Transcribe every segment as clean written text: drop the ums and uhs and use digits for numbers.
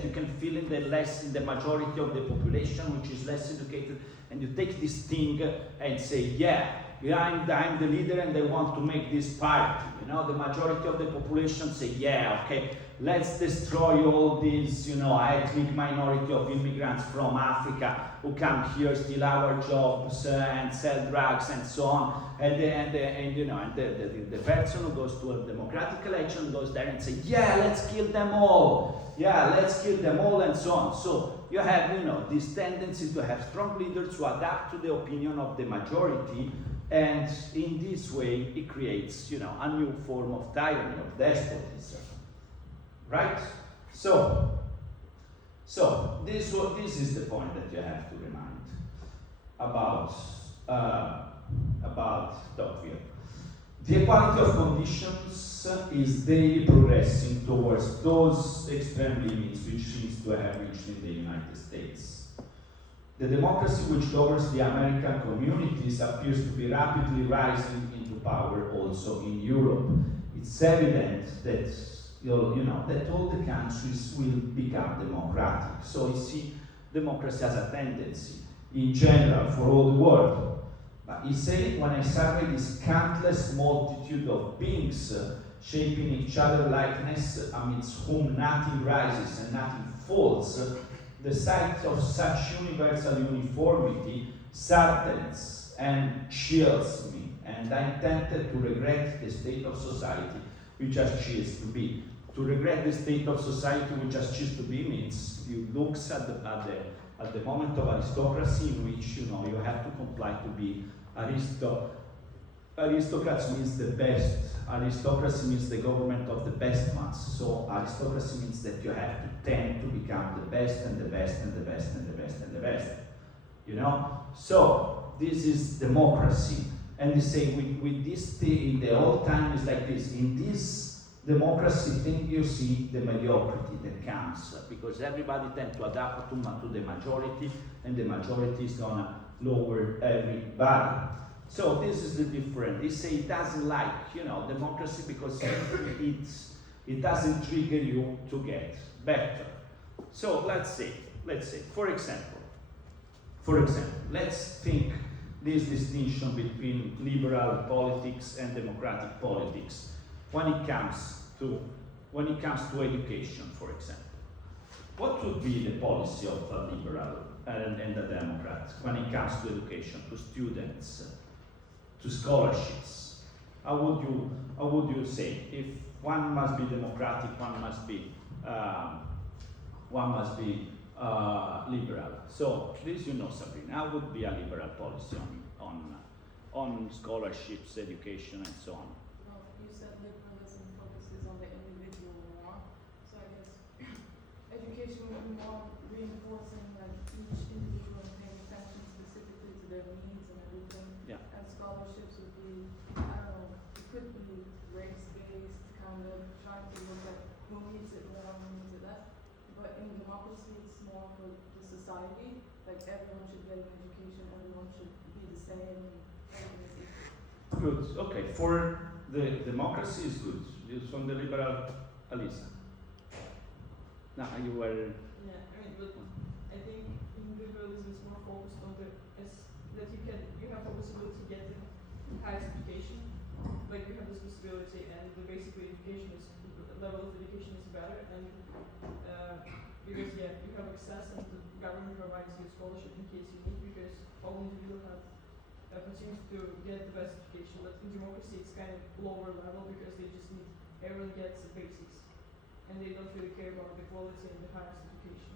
that you can fill in the majority of the population, which is less educated, and you take this thing and say, yeah, I'm the leader and I want to make this party. You know, the majority of the population say, yeah, okay, let's destroy all these, you know, ethnic minority of immigrants from Africa who come here, steal our jobs and sell drugs and so on. And you know, the person who goes to a democratic election goes there and say, yeah, let's kill them all. Yeah, let's kill them all and so on. So you have, you know, this tendency to have strong leaders who adapt to the opinion of the majority, and in this way it creates, you know, a new form of tyranny, of despotism. Right? So this is the point that you have to remind about Tocqueville. The equality of conditions is daily progressing towards those extreme limits which seems to have reached in the United States. The democracy which governs the American communities appears to be rapidly rising into power also in Europe. It's evident that that all the countries will become democratic. So you see, democracy has a tendency, in general, for all the world. But he said, when I survey this countless multitude of beings shaping each other likeness, amidst whom nothing rises and nothing falls, the sight of such universal uniformity saddens and chills me, and I'm tempted to regret the state of society which has ceased to be. To regret the state of society which has ceased to be means you look at the moment of aristocracy in which, you know, you have to comply to be aristocrats means the best. Aristocracy means the government of the best ones. So aristocracy means that you have to tend to become the best and the best and the best and the best and the best. You know? So this is democracy. And they say with this thing, in the old time is like this. In this democracy thing, you see the mediocrity that comes, because everybody tends to adapt to the majority, and the majority is gonna lower everybody. So this is the difference. They say it doesn't like, you know, democracy because it doesn't trigger you to get better. So let's say, for example, let's think this distinction between liberal politics and democratic politics when it comes to education, for example. What would be the policy of a liberal and a democrat when it comes to education, to students, to scholarships? How would you say, if one must be democratic, one must be liberal? So this, you know, Sabrina, how would be a liberal policy on scholarships, education, and so on? Well, you said liberalism focuses on the individual more, so I guess education would be more reinforcing like each individual and paying attention specifically to their needs and everything. Yeah. And scholarships would be, I don't know, it could be race-based, kind of trying to look at who needs it more, who needs it less. But in democracy, it's more for the society. Like everyone should get an education, everyone should be the same. Good. Okay. For the democracy is good. It's from the liberal, Alisa. Now you were. Yeah, I mean, but I think in liberalism it's more focused on that you have the possibility to get the highest education, like you have this possibility, and the basic education level of education is better, and because you have access, and the government provides you scholarship in case you need, because all individuals have opportunity to get the best education. But in democracy it's kind of lower level because they just need, everyone gets the basics, and they don't really care about the quality and the highest education.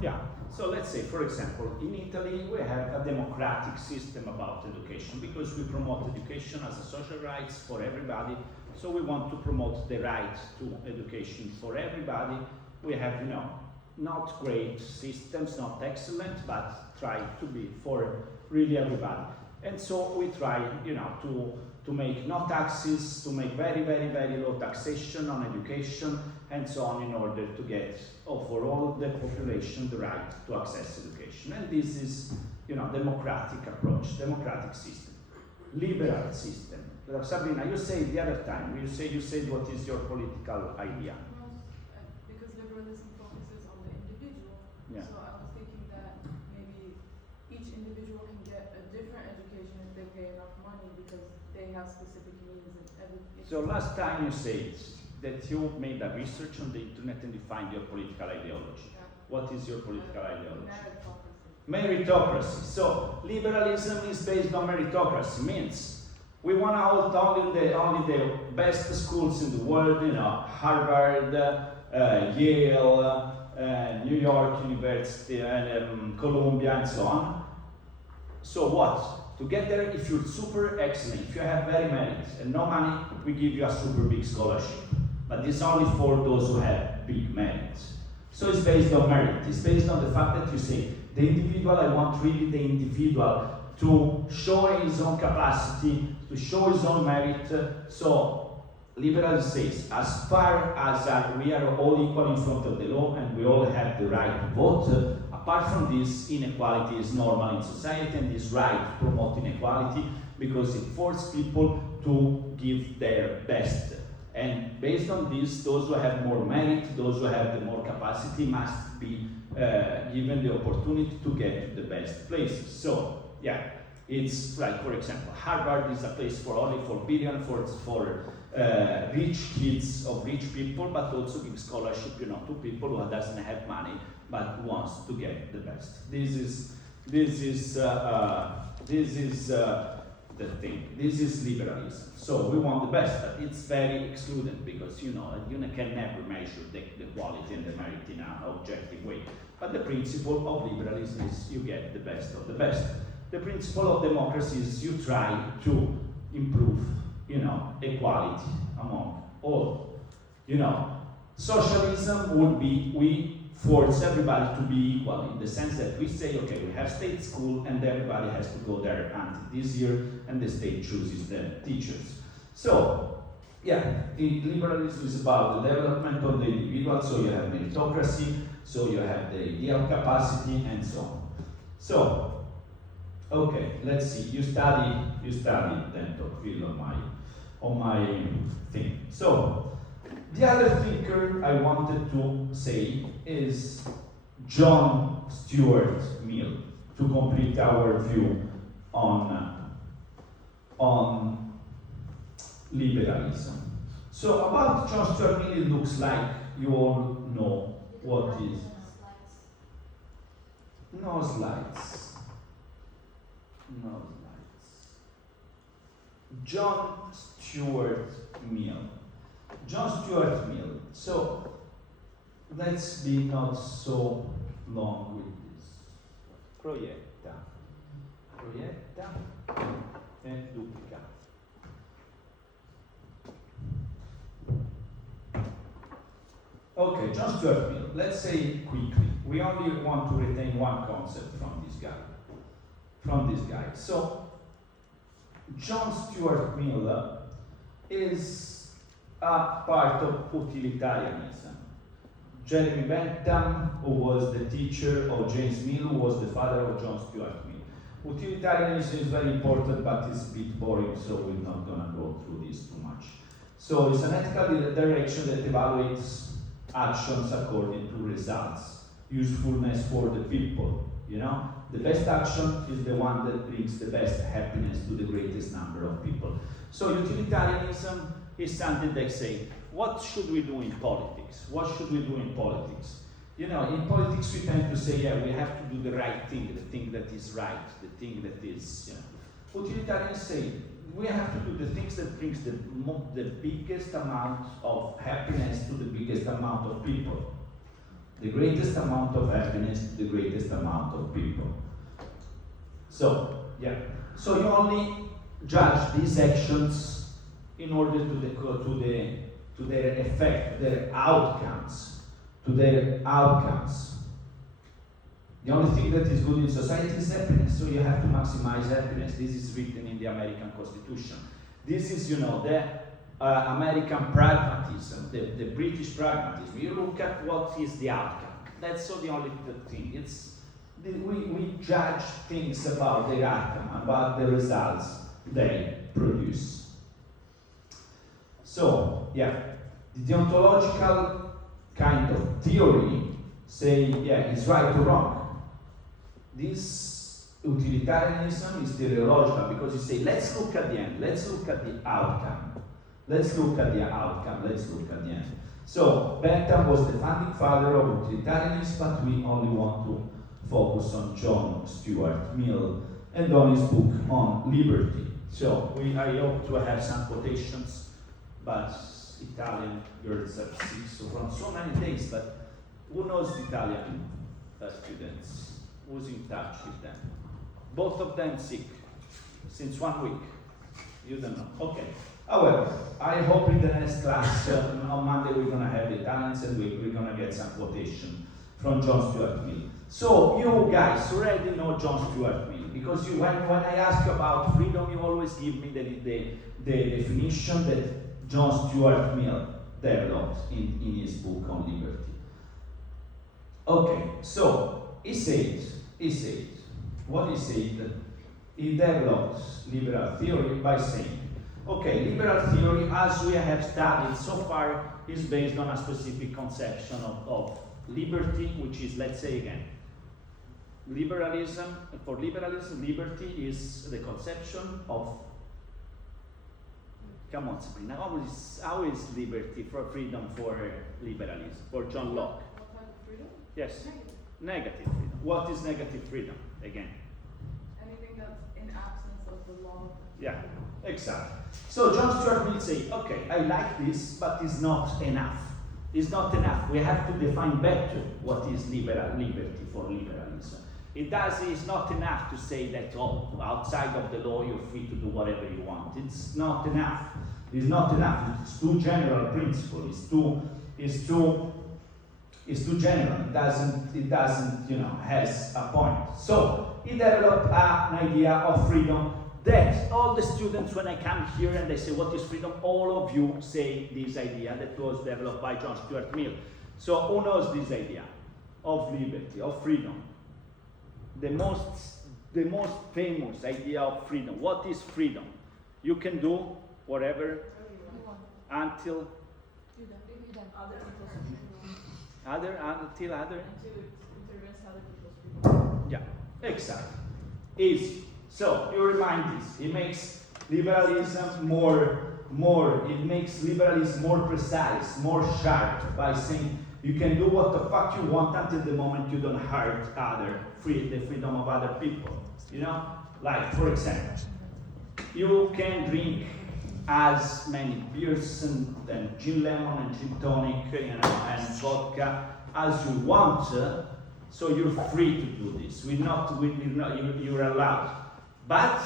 Yeah. So let's say, for example, in Italy we have a democratic system about education because we promote education as a social rights for everybody. So we want to promote the right to education for everybody. We have, you know, not great systems, not excellent, but try to be for really everybody. And so we try, you know, to make no taxes, to make very, very, very low taxation on education, and so on, in order to get, for all the population, the right to access education. And this is, you know, democratic approach, democratic system. Liberal system. Sabrina, you said the other time, you said what is your political idea? Because liberalism focuses so last time you said that you made a research on the internet and defined your political ideology. Yeah. What is your political ideology? Meritocracy. Meritocracy. So liberalism is based on meritocracy. Means we want to hold only the best schools in the world. You know, Harvard, Yale, New York University, and Columbia, and so on. So what? To get there, if you're super excellent, if you have very merit and no money, we give you a super big scholarship. But it's only for those who have big merit. So it's based on merit. It's based on the fact that you say, the individual, I want really the individual to show his own capacity, to show his own merit. So liberalism says, as far as we are all equal in front of the law and we all have the right to vote, apart from this, inequality is normal in society, and this right promotes inequality because it forces people to give their best. And based on this, those who have more merit, those who have the more capacity must be given the opportunity to get to the best places. So, yeah, it's like, for example, Harvard is a place for only for billion, for rich kids of rich people, but also give scholarship, you know, to people who doesn't have money but wants to get the best. This is the thing. This is liberalism. So we want the best, but it's very excluded because you can never measure the quality and the merit in an objective way. But the principle of liberalism is you get the best of the best. The principle of democracy is you try to improve, equality among all. Socialism would be we force everybody to be equal in the sense that we say, okay, we have state school and everybody has to go there until this year and the state chooses the teachers. So, yeah, liberalism is about the development of the individual, so you have meritocracy, so you have the ideal capacity and so on. So, okay, let's see, you study then Tocqueville on my thing. So, the other thinker I wanted to say is John Stuart Mill, to complete our view on liberalism. So about John Stuart Mill, it looks like you all know what is. No slides. No slides. John Stuart Mill. John Stuart Mill. So let's be not so long with this. Proietta e duplica. Okay, John Stuart Mill. Let's say quickly. We only want to retain one concept from this guy. So John Stuart Mill is a part of utilitarianism. Jeremy Bentham, who was the teacher of James Mill, who was the father of John Stuart Mill. Utilitarianism is very important, but it's a bit boring, so we're not going to go through this too much. So it's an ethical direction that evaluates actions according to results, usefulness for the people. The best action is the one that brings the best happiness to the greatest number of people. So utilitarianism is something they say, what should we do in politics? What should we do in politics? In politics we tend to say, yeah, we have to do the right thing, the thing that is right, the thing that is, Utilitarians say, we have to do the things that brings the biggest amount of happiness to the biggest amount of people. The greatest amount of happiness to the greatest amount of people. So, yeah. So you only judge these actions in order to their effect, their outcomes, The only thing that is good in society is happiness, so you have to maximize happiness. This is written in the American Constitution. This is, the American pragmatism, the British pragmatism. You look at what is the outcome. That's the only thing. We judge things about their outcome, about the results they produce. So, yeah, the deontological kind of theory say, yeah, it's right or wrong. This utilitarianism is teleological because you say, let's look at the end, let's look at the outcome. Let's look at the outcome, let's look at the end. So, Bentham was the founding father of utilitarianism, but we only want to focus on John Stuart Mill and on his book on liberty. So, I hope to have some quotations, but Italian girls are sick so from so many things, but who knows Italian students? Who's in touch with them? Both of them sick since 1 week. You don't know. Okay. However, I hope in the next class on Monday we're gonna have Italians and we're gonna get some quotation from John Stuart Mill. So you guys already know John Stuart Mill because when I ask you about freedom, you always give me the definition that John Stuart Mill developed in his book on liberty. Okay, so he said, what he said, he developed liberal theory by saying, okay, liberal theory, as we have studied so far, is based on a specific conception of liberty, which is, let's say again, liberalism. For liberalism, liberty is the conception of. Come on, Sabrina. How is liberty for freedom for liberalism? For John Locke? What type of freedom? Yes. Negative. Negative freedom. What is negative freedom? Again. Anything that's in absence of the law. Yeah, exactly. So John Stuart Mill say, okay, I like this, but it's not enough. It's not enough. We have to define better what is liberty for liberalism. It's not enough to say that outside of the law you're free to do whatever you want. It's not enough. It's not enough. It's too general principle. It's too general. It doesn't, has a point. So he developed an idea of freedom that all the students, when I come here and they say, what is freedom? All of you say this idea that was developed by John Stuart Mill. So who knows this idea of liberty, of freedom? The most famous idea of freedom. What is freedom? You can do whatever until Other people's freedom. until other. Until it intervenes other people's freedom. Yeah, exactly. Easy. So you remind this. It makes liberalism it makes liberalism more precise, more sharp by saying you can do what the fuck you want until the moment you don't hurt the freedom of other people. Like for example, you can drink as many beers and gin lemon and gin tonic, and vodka as you want. So you're free to do this. You're allowed. But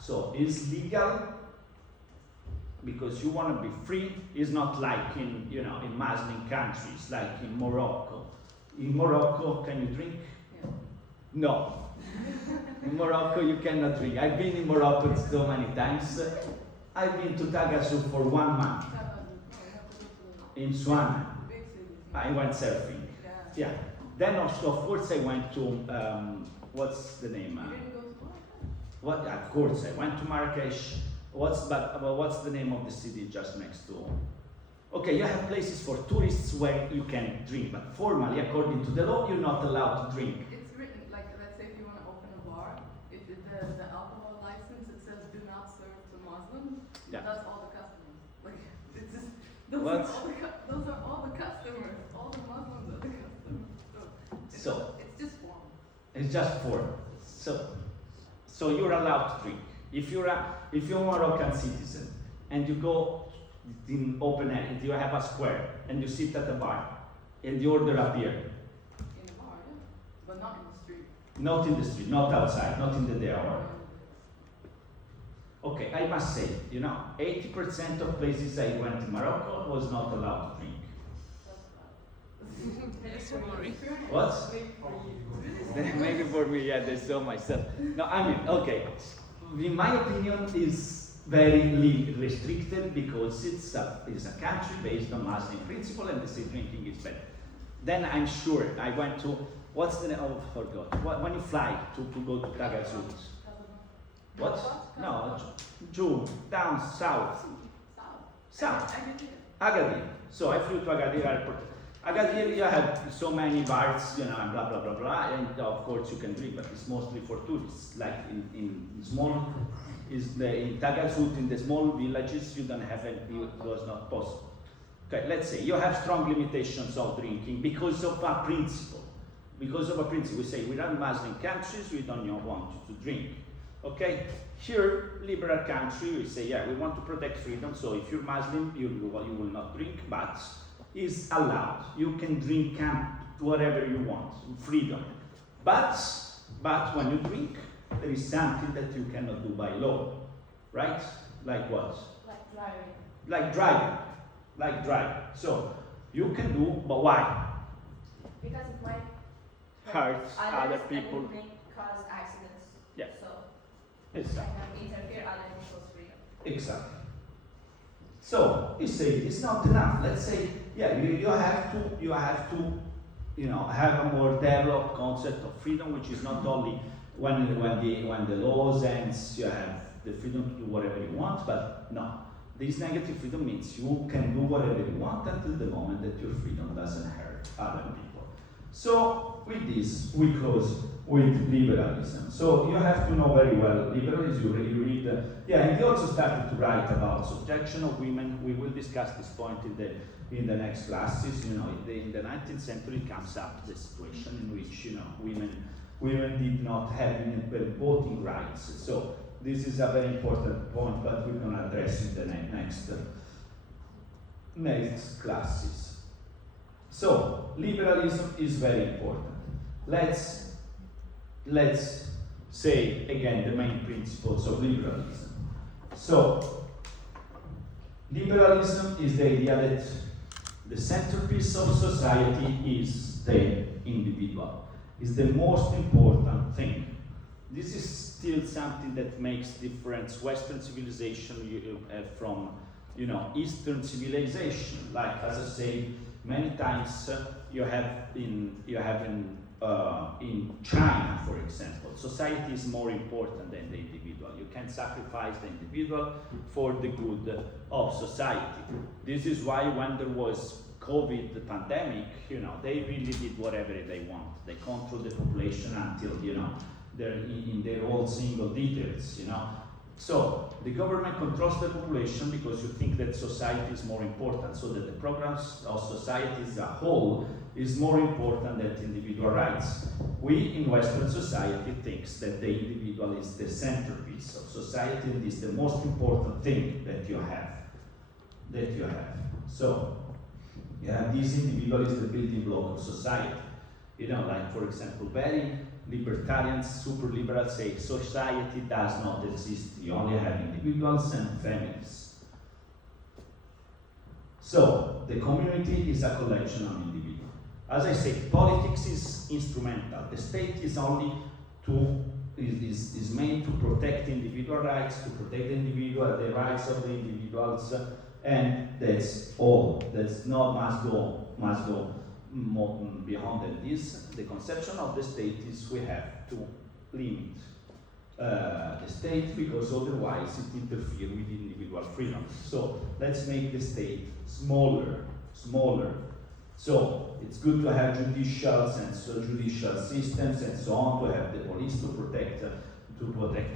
so it's legal because you want to be free. It's not like in Muslim countries, like in Morocco. In Morocco, can you drink? Yeah. No. In Morocco, you cannot drink. I've been in Morocco so many times. I've been to Tagazout for 1 month. In Suana, Big cities. I went surfing. Yeah. Yeah. Then also, of course, I went to what's the name? You didn't go to Morocco? What? Of course, I went to Marrakesh. What's the name of the city just next to? Okay, you have places for tourists where you can drink, but formally, according to the law, you're not allowed to drink. It's written, like, let's say if you want to open a bar, if the alcohol license, it says do not serve to Muslims, Yeah. that's all the customers. Like, it's just, those What? are all the customers. All the Muslims are the customers. So It's just form. it's just form. So you're allowed to drink. If you're a Moroccan citizen and you go in open air, you have a square and you sit at a bar and you order a beer. In the bar, yeah. But not in the street. Not in the street, not outside, not in the day hour. Okay, I must say, 80% of places I went in Morocco was not allowed to drink. That's bad. What? Maybe for me, yeah, they saw myself. No, I mean, okay. In my opinion, is very restricted because it's a country based on Muslim principle and they say drinking is bad. Then I'm sure I went to, what's the name? Oh, forgot. When you fly to go to Tagazout. What? No, June, down south. South. Agadir. So I flew to Agadir airport. I got here, you have so many bars, you know, and blah, blah, blah, blah, and of course you can drink, but it's mostly for tourists. Like in small, in Tagazut, in the small villages, you don't have it was not possible. Okay, let's say you have strong limitations of drinking because of a principle. Because of a principle, we say we are Muslim countries, we don't want you to drink. Okay, here, liberal country, we say, yeah, we want to protect freedom, so if you're Muslim, you will not drink, but is allowed. You can drink whatever you want, freedom. But when you drink, there is something that you cannot do by law, right? Like what? Like driving. Like driving. Like driving. So you can do, but why? Because it might Hurt other others people. and it may cause accidents. Yeah. So Exactly. it can interfere other people's freedom. Exactly. So you say it's not enough. Let's say, yeah, you have to, you know, have a more developed concept of freedom, which is not only when the laws ends, you have the freedom to do whatever you want, but no. This negative freedom means you can do whatever you want until the moment that your freedom doesn't hurt other people. So with this, we close with liberalism. So you have to know very well liberalism. You read, and he also started to write about subjection of women. We will discuss this point in the next classes. You know, in the 19th century comes up the situation in which, you know, women did not have voting rights. So this is a very important point, but we're going to address in the next classes. So liberalism is very important. Let's say again the main principles of liberalism. So liberalism is the idea that the centerpiece of society is the individual. Is the most important thing. This is still something that makes difference Western civilization from, you know, Eastern civilization. Like, as I say, many times you have in China, for example, society is more important than the individual. You can sacrifice the individual for the good of society. This is why when there was COVID, the pandemic, you know, they really did whatever they want. They controlled the population until, you know, they're in their own single details, you know. So the government controls the population because you think that society is more important, so that the programs of society as a whole is more important than individual rights. We in Western society thinks that the individual is the centerpiece of society and is the most important thing that you have. So yeah, this individual is the building block of society. You know, like for example, very libertarians, super liberals say society does not exist. You only have individuals and families. So the community is a collection of individuals. As I say, politics is instrumental. The state is only is made to protect individual rights, to protect the individual, the rights of the individuals, and that's all. That's not must go more beyond than this. The conception of the state is we have to limit the state because otherwise it interferes with individual freedom. So let's make the state smaller. So it's good to have judicial systems and so on, to have the police to protect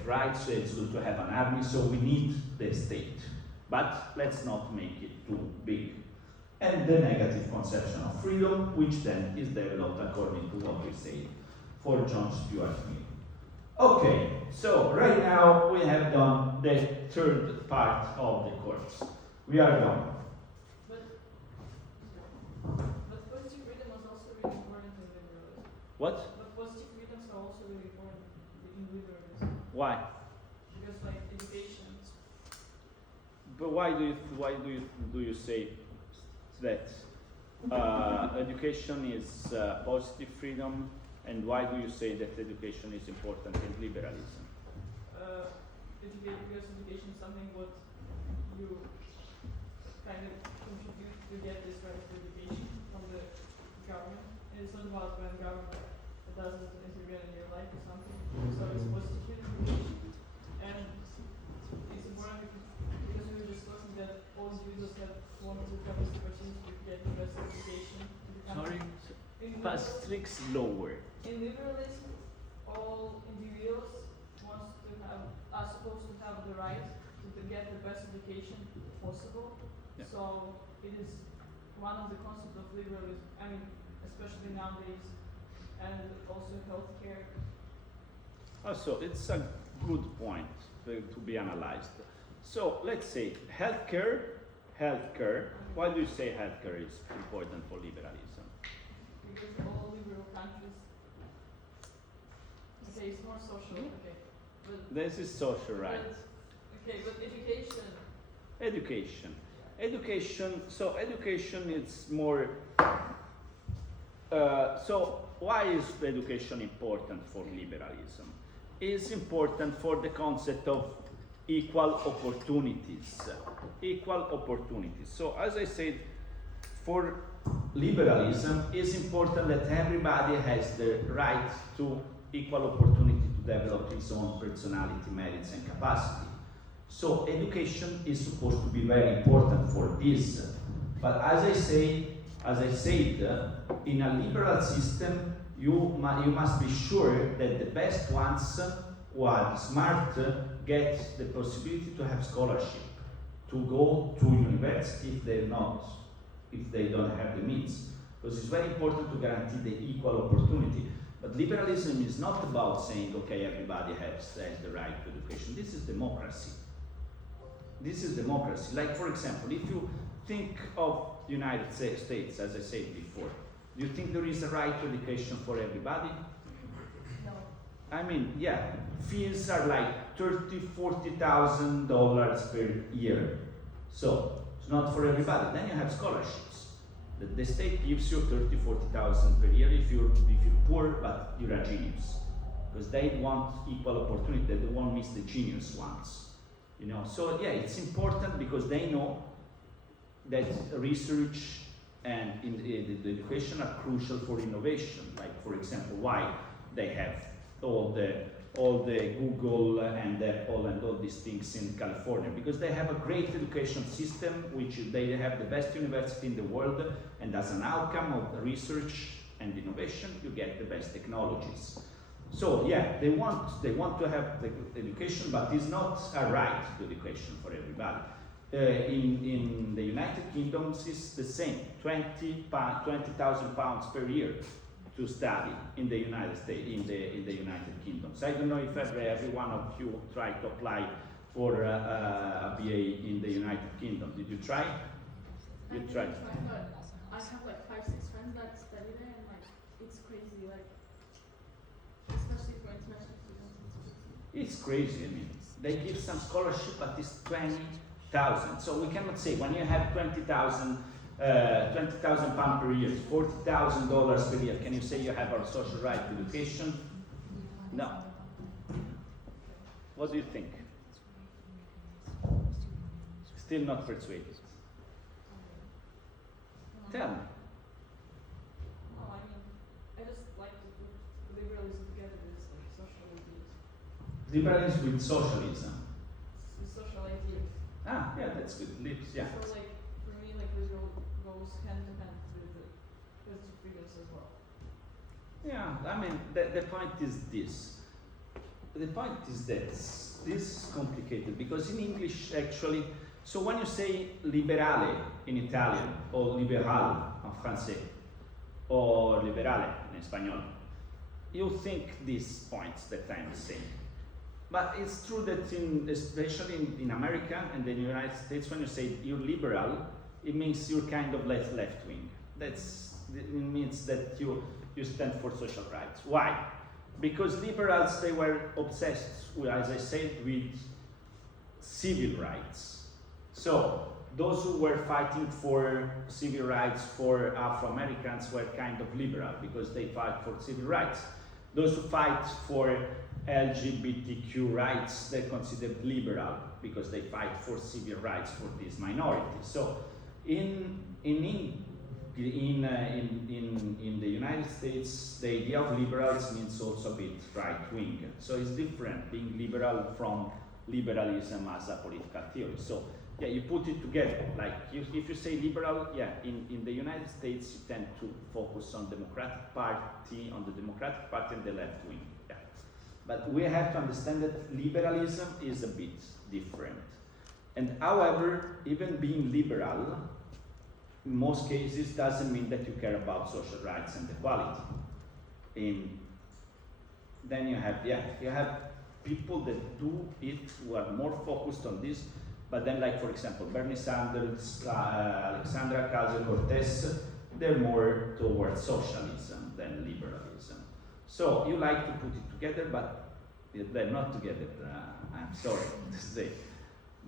rights. It's good to have an army. So we need the state, but let's not make it too big. And the negative conception of freedom, which then is developed according to what we say for John Stuart Mill. Okay, so right now we have done the third part of the course. We are done. But positive freedom is also really important in liberalism. What? But positive freedoms are also really important in liberalism. Why? Because like education. But why do you say that education is positive freedom, and why do you say that education is important in liberalism? Because education is something what you kind of contribute to get this right to education from the government. And it's not about when government doesn't intervene in your life or something. So it's positive education. And it's important because we were just talking that all individuals want to have this opportunity to get the best education, to be Sorry, In fast tricks lower. In liberalism, all individuals are supposed to have the right to get the best education possible. Yeah. So it is one of the concepts of liberalism. I mean, especially nowadays, and also healthcare. Also, it's a good point to be analyzed. So let's say healthcare. Why do you say healthcare is important for liberalism? Because all liberal countries. Okay, it's more social. Okay, but This is social rights. okay, but education. Education. So education is more. So why is education important for liberalism? It's important for the concept of equal opportunities. Equal opportunities. So as I said, for liberalism, it's important that everybody has the right to equal opportunity to develop his own personality, merits, and capacity. So education is supposed to be very important for this. But as I said, in a liberal system, you must be sure that the best ones who are smart get the possibility to have scholarship, to go to university if they don't have the means. Because it's very important to guarantee the equal opportunity. But liberalism is not about saying, okay, everybody has the right to education. This is democracy. This is democracy. Like, for example, if you think of the United States, as I said before, do you think there is a right to education for everybody? No. I mean, yeah, fees are like $40,000 per year. So it's not for everybody. Then you have scholarships. The state gives you 40,000 per year if you're poor, but you're a genius. Because they want equal opportunity. They don't want to miss the genius ones. You know, so yeah, it's important because they know that research and the education are crucial for innovation. Like, for example, why they have all the Google and Apple and all these things in California, because they have a great education system, which they have the best university in the world, and as an outcome of the research and innovation, you get the best technologies. So yeah, they want to have the education, but it's not a right to education for everybody. In the United Kingdom, it's the same, £20,000 per year to study in the United States, in the United Kingdom. So I don't know if every one of you tried to apply for a BA in the United Kingdom. Did you try? You tried. But I have like 5-6 friends that study there, and like it's crazy, like especially for international students. It's crazy. I mean, they give some scholarship, but it's 20,000. So we cannot say when you have 20,000 £20,000 per year, $40,000 per year. Can you say you have a social right to education? No. What do you think? Still not persuaded. Tell me. No, I mean, I just like to put liberalism together with like social ideas. Liberalism with socialism. With social ideas. Ah, yeah, that's good. Yeah. So like for me, like liberal goes hand in hand with the freedoms as well. Yeah, I mean, the point is this. The point is that this is complicated because in English, actually, so when you say liberale in Italian, or liberal en français, or liberale in Espanol, you think these points that I'm saying. But it's true that especially in America and in the United States, when you say you're liberal, it means you're kind of left wing. It means that you stand for social rights. Why? Because liberals, they were obsessed, as I said, with civil rights. So those who were fighting for civil rights for Afro-Americans were kind of liberal because they fight for civil rights. Those who fight for LGBTQ rights, they're considered liberal because they fight for civil rights for these minorities. So in the United States, the idea of liberals means also a bit right-wing. So it's different being liberal from liberalism as a political theory. So yeah, you put it together. Like if you say liberal, yeah, in the United States you tend to focus on the Democratic Party and the left wing. Yeah. But we have to understand that liberalism is a bit different. And however, even being liberal, in most cases, doesn't mean that you care about social rights and equality. Then you have people that do it who are more focused on this, but then, like for example, Bernie Sanders, Alexandra Ocasio-Cortez, they're more towards socialism than liberalism. So you like to put it together, but they're not together. I'm sorry to say,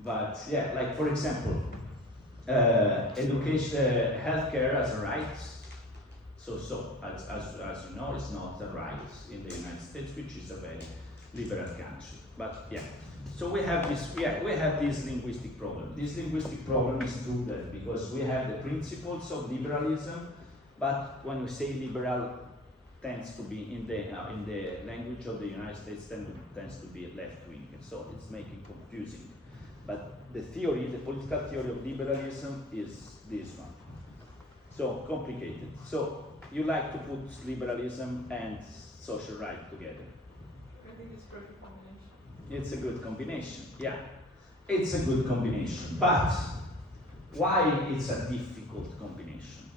but yeah, like for example, education, healthcare as a right. So as you know, it's not a right in the United States, which is a very liberal country. But yeah, so we have this linguistic problem. This linguistic problem is true that because we have the principles of liberalism, but when we say liberal, tends to be in the language of the United States tends to be left wing, and so it's making confusing. But the political theory of liberalism is this one. So complicated. So you like to put liberalism and social right together. I think it's perfect combination. It's a good combination, yeah. It's a good combination. But why it's a difficult combination?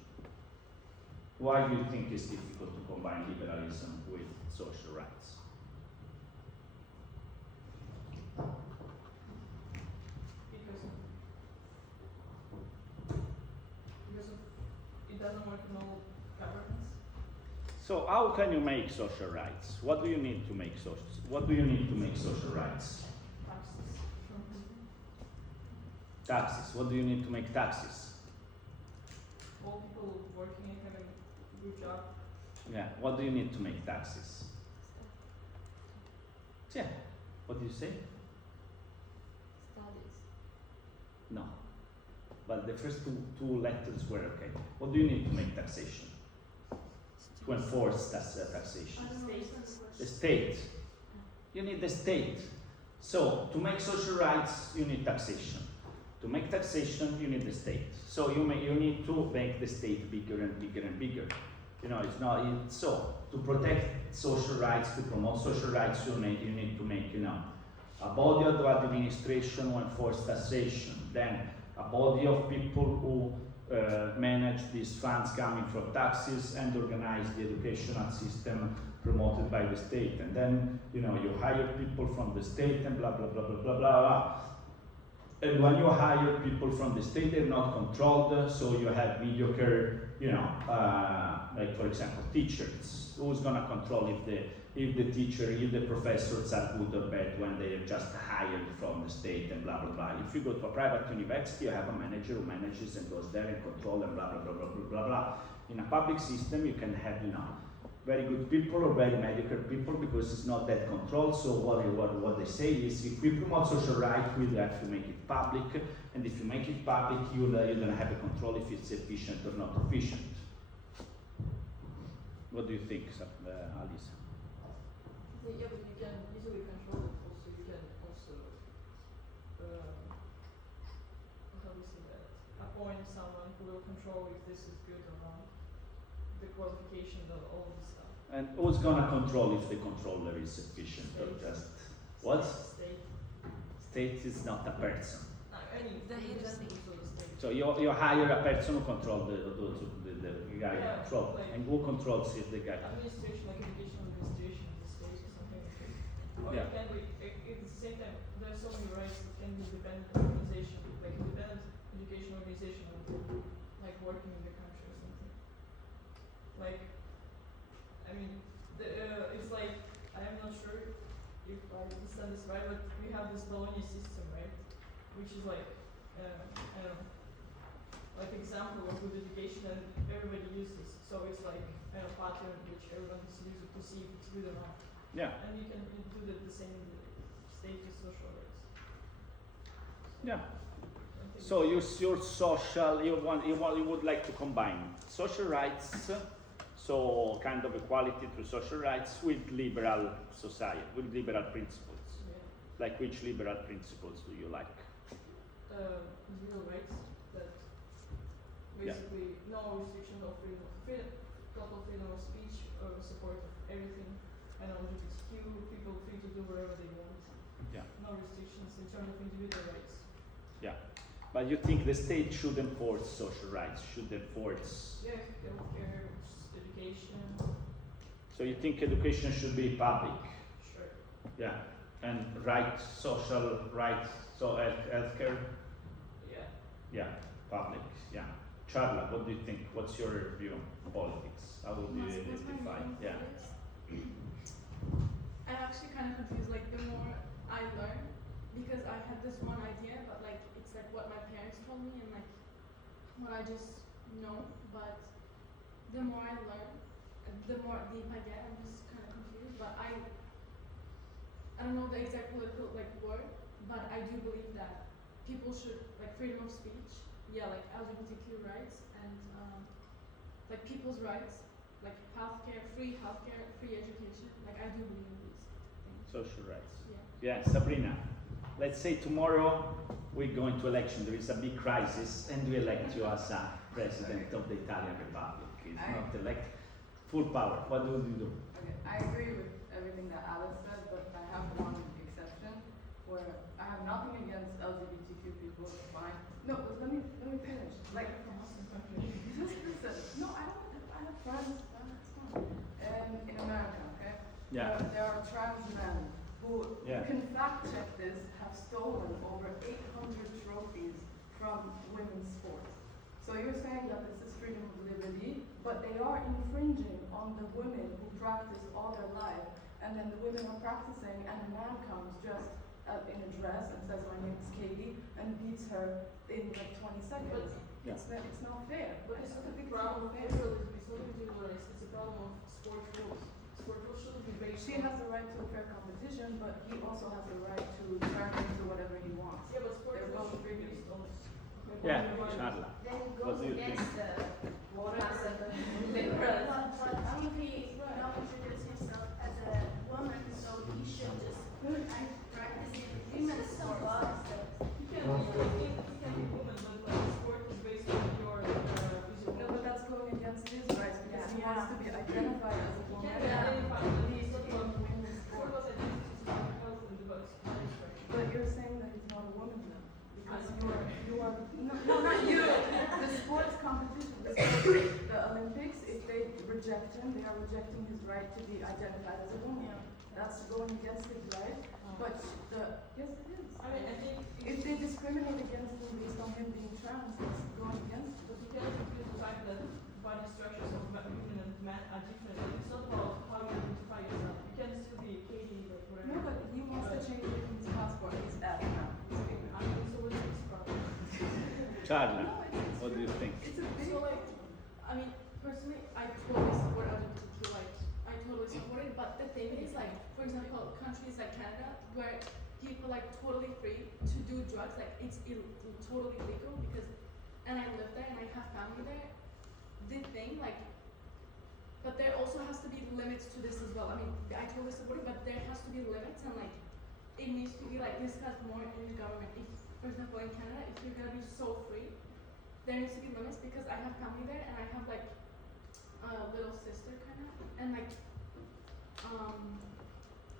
Why do you think it's difficult to combine liberalism with social rights? Because it doesn't work in all governments. So how can you make social rights? What do you need to make social? What do you need to make social rights? Taxes. What do you need to make taxes? All people working and having a good job. Yeah. What do you need to make taxes? Yeah. What do you say? Studies. No. But the first two letters were okay. What do you need to make taxation? To enforce taxation. The state. You need the state. So to make social rights, you need taxation. To make taxation, you need the state. So you need to make the state bigger and bigger and bigger. You know, so to protect social rights, to promote social rights, you need to make, a body of administration who enforce taxation, then a body of people who manage these funds coming from taxes and organize the educational system promoted by the state. And then, you hire people from the state and blah, blah, blah, blah, blah, blah, blah. And when you hire people from the state, they're not controlled, so you have mediocre, like for example, teachers. Who's gonna control if the professors are good or bad when they are just hired from the state and blah, blah, blah. If you go to a private university, you have a manager who manages and goes there and control and blah, blah, blah, blah, blah, blah, blah. In a public system, you can have, very good people or very mediocre people because it's not that controlled. So what they say is, if we promote social rights, we have to make it public, and if you make it public, you don't have a control if it's efficient or not efficient. What do you think, Alisa? Yeah, but you can easily control it also. You can also, How do we say that? Appoint someone who will control if this is good or not. The qualification of all this stuff. And who's gonna control if the controller is efficient or State. just what? State. State is not a person. Any The head of state. So you hire a person who controls the guy who Yeah, controls. like- And who controls is the guy. Administration, like education administration of the state or something like that. Or Yeah. it can be, at the same time, there are so many rights, it can be independent organization, like independent education organization, like working in the country or something. Like, it's like, I am not sure if I understand this right, but we have this Bologna system, right? Which is like, I don't know, like example of good education and everybody uses. So it's like a pattern which everyone is using to see if it's good or not. Yeah, And you can do the same in the state with social rights. yeah. I think So your social, you would like to combine social rights, so kind of equality through social rights with liberal society, with liberal principles. yeah. Like which liberal principles do you like? individual rights that Yeah. basically no restriction of total freedom of speech or support of everything, and LGBTQ people free to do whatever they want. Yeah. No restrictions in terms of individual rights. But you think the state should enforce social rights, should enforce, Yeah, healthcare, education, so you think education should be public? sure. Yeah, and rights, social rights, so healthcare, Yeah. yeah, public, yeah. Charla, what do you think? What's your view on politics? How would you What's my identify? view on Yeah. politics? I'm actually kind of confused. Like the more I learn, because I had this one idea, but like it's like what my parents told me and like what I just know. But the more I learn, the more deep I get. I'm just kind of confused. But I don't know the exact political like word, but I do believe that people should like freedom of speech. Yeah, like LGBTQ rights and like people's rights, like healthcare, free education. Like I do believe in these things. Social rights. Yeah. Yeah, Sabrina, let's say tomorrow we go into election, there is a big crisis, and we elect you as a president of the Italian Republic. It's not elect, full power. What would you do? Okay, I agree with everything that Alice said, but I have one exception where I have nothing against LGBTQ people, it's fine. No, but let me finish. Like, just listen. No, I have friends, it's fine. In America, okay? Yeah. There are trans men who, Yeah. you can fact check this, have stolen over 800 trophies from women's sports. So you're saying that this is freedom of liberty, but they are infringing on the women who practice all their life. And then the women are practicing, and a man comes dressed in a dress and says, "My name is Katie," and beats her in like 20 seconds. Yeah. It's not fair. But it's not a big It's problem not of fair. liberalism, it's not individualist, it's a problem of sport rules. Sport rules shouldn't be based She on. has the right to a fair competition, but he also has the right to turn into whatever he wants. Yeah, but sport They're rules both should be free. based on. Yeah, Charla. Then it What goes do you against think? the concept of liberalism. But if he not introduce himself as a woman, so he should just practice in women's sports. You can be woman, but like sport is based on your visual. No, but that's going against his rights because he wants to be identified as a You woman. can't identify with these In people. women's Sport sports. was identity to health and about sport. But you're saying that he's not a woman now. Because you are, no, not you. The sports competition, the Olympics, if they reject him, they are rejecting his right to be identified as a woman. That's going against his right. But yes, it is. I mean, I think If they discriminate against him based on him being trans, it's going against but you can't confuse the fact that body structures of women and men are different. Like, it's not about how you identify yourself. You can still be a Katie, like whatever. No, but he wants to change it in his passport. He's F now. He's female. I mean, so what's his problem? Charla, No, it's what do you think? It's a big. So like, I mean, personally, I totally support LGBTQ rights. I totally support it. But the thing is, like, for example, countries like Canada, where people like totally free to do drugs, like it's totally legal because, and I live there and I have family there. The thing, like, but there also has to be limits to this as well. I mean, I totally support it, but there has to be limits and like, it needs to be like discussed more in the government. If, for example, in Canada, if you're gonna be so free, there needs to be limits because I have family there and I have like a little sister kind of, and like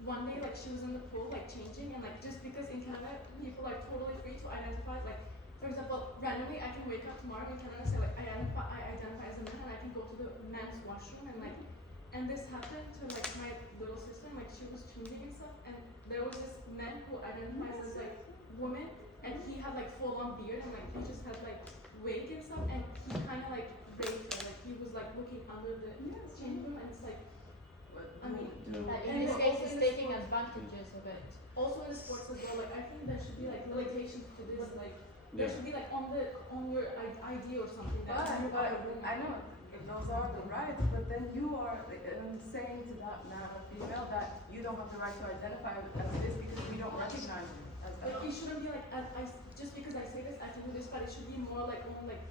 one day like she was in the pool like changing and like just because in Canada people are totally free to identify like for example randomly I can wake up tomorrow in Canada and say like I identify as a man and I can go to the men's washroom and like and this happened to like my little sister and like she was changing and stuff and there was this man who identifies as like woman and he had like full on beard and like he just had like wig and stuff and he kind of like raped her like he was like looking under the changing room and it's like I mean In this case, he's taking advantages of it. also in sports as well, like I think there should be like limitations to this, like there Yeah. should be like on your ID or something that you are a woman. I know those are the rights, but then you are like, saying to that man or female that you don't have the right to identify as this because we don't recognize you as Like it shouldn't be like just because I say this I can do this, but it should be more like on like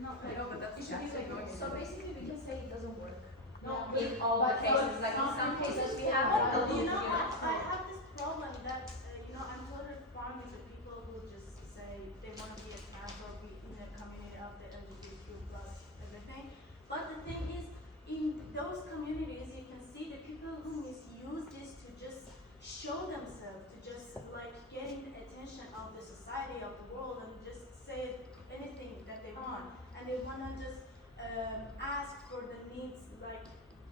not I like know, but that's it should be actually like going So basically, we can say it doesn't work. No, In all the but- cases, like in some cases we have. But you know, Yeah. I have this problem that, I'm totally fine with the people who just say they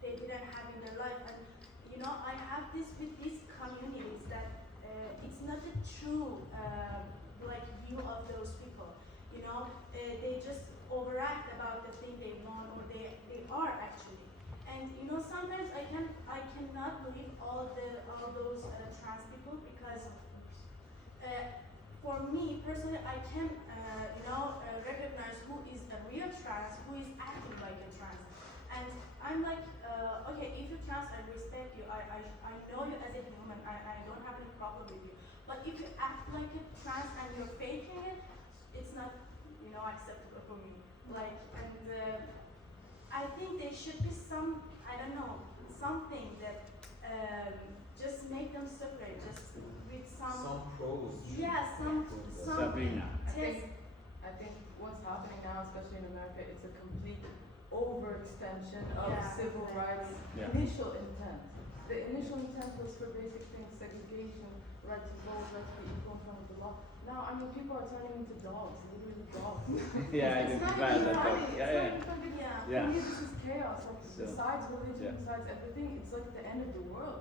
they didn't have in their life. And you know, I have this with these communities that it's not a true like view of those people. You know, they just overact about the thing they want, or they are actually. And you know, sometimes I cannot believe all those trans people, because for me personally, I can recognize who is a real trans, who is acting like a trans. And I'm like, okay, if you're trans, I respect you. I know you as a human. I don't have any problem with you. But if you act like a trans and you're faking it, it's not, acceptable for me. Like, and I think there should be some, I don't know, something that just make them separate, just with some pros. yeah, some Sabrina. test. I think what's happening now, especially in America, it's a complete overextension of Yeah, civil exactly. rights Yeah. initial intent. The initial intent was for basic things, segregation, right to vote, right to be equal in front of the law. Now, I mean, people are turning into dogs, literally dogs. Yeah, It's not identify even that funny, dog. it's Yeah, not yeah. even funny. Yeah. Yeah. For me, this is chaos. Like, So, besides religion, yeah. besides everything, it's like the end of the world.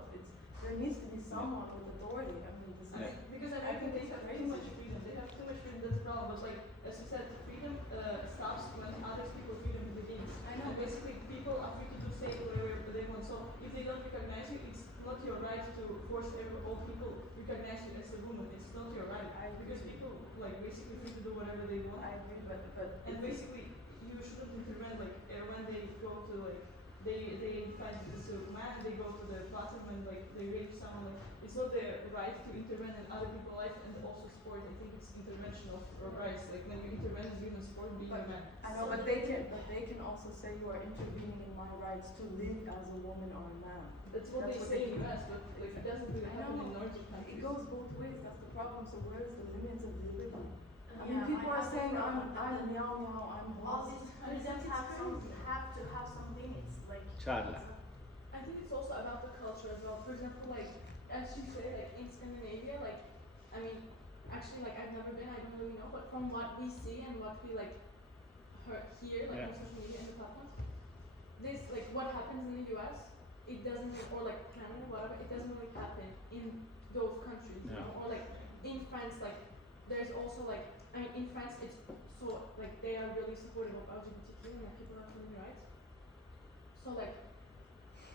There needs to be someone with authority. I mean, this Yeah. is. Because I America, think they it's have crazy. too much freedom. They have too much freedom. That's the problem. But like, as you said, the freedom stops when other people's freedom begins. I know. And basically, people are free to do say whatever they want. So if they don't recognize you, it's not your right to force all people recognize you as a woman. It's not your right. I agree. Because people like basically free to do whatever they want. I agree, but And basically, you shouldn't intervene like when they go to like they find this man, they go to the platform and like they rape someone. Like it's not their right to intervene in other people's life, and also sport. I think it's intervention of rights. Like when you intervene as human sport, being a man. I know, but they can also say you are intervening in my rights to live as a woman or a man. That's what That's they what say they in do. US, but like it doesn't really I happen in know. Nordic It countries. goes both ways. That's the problem. So where is the limits of liberty? I mean, Yeah, people I are have saying a problem I'm with meow meow, I'm all boss. these freedoms have to have some limits. Like Charla. I think it's also about the culture as well. For example, like as you say, like in Scandinavia, like I mean, actually, like I've never been, I don't really know, but from what we see and what we like hear, like Yeah. on social media and the platforms, this like what happens in the US, it doesn't, or like Canada, whatever, it doesn't really happen in those countries, you No. know, or like in France, like there's also like I mean in France it's so like they are really supportive of LGBTQ and like people have human rights. So like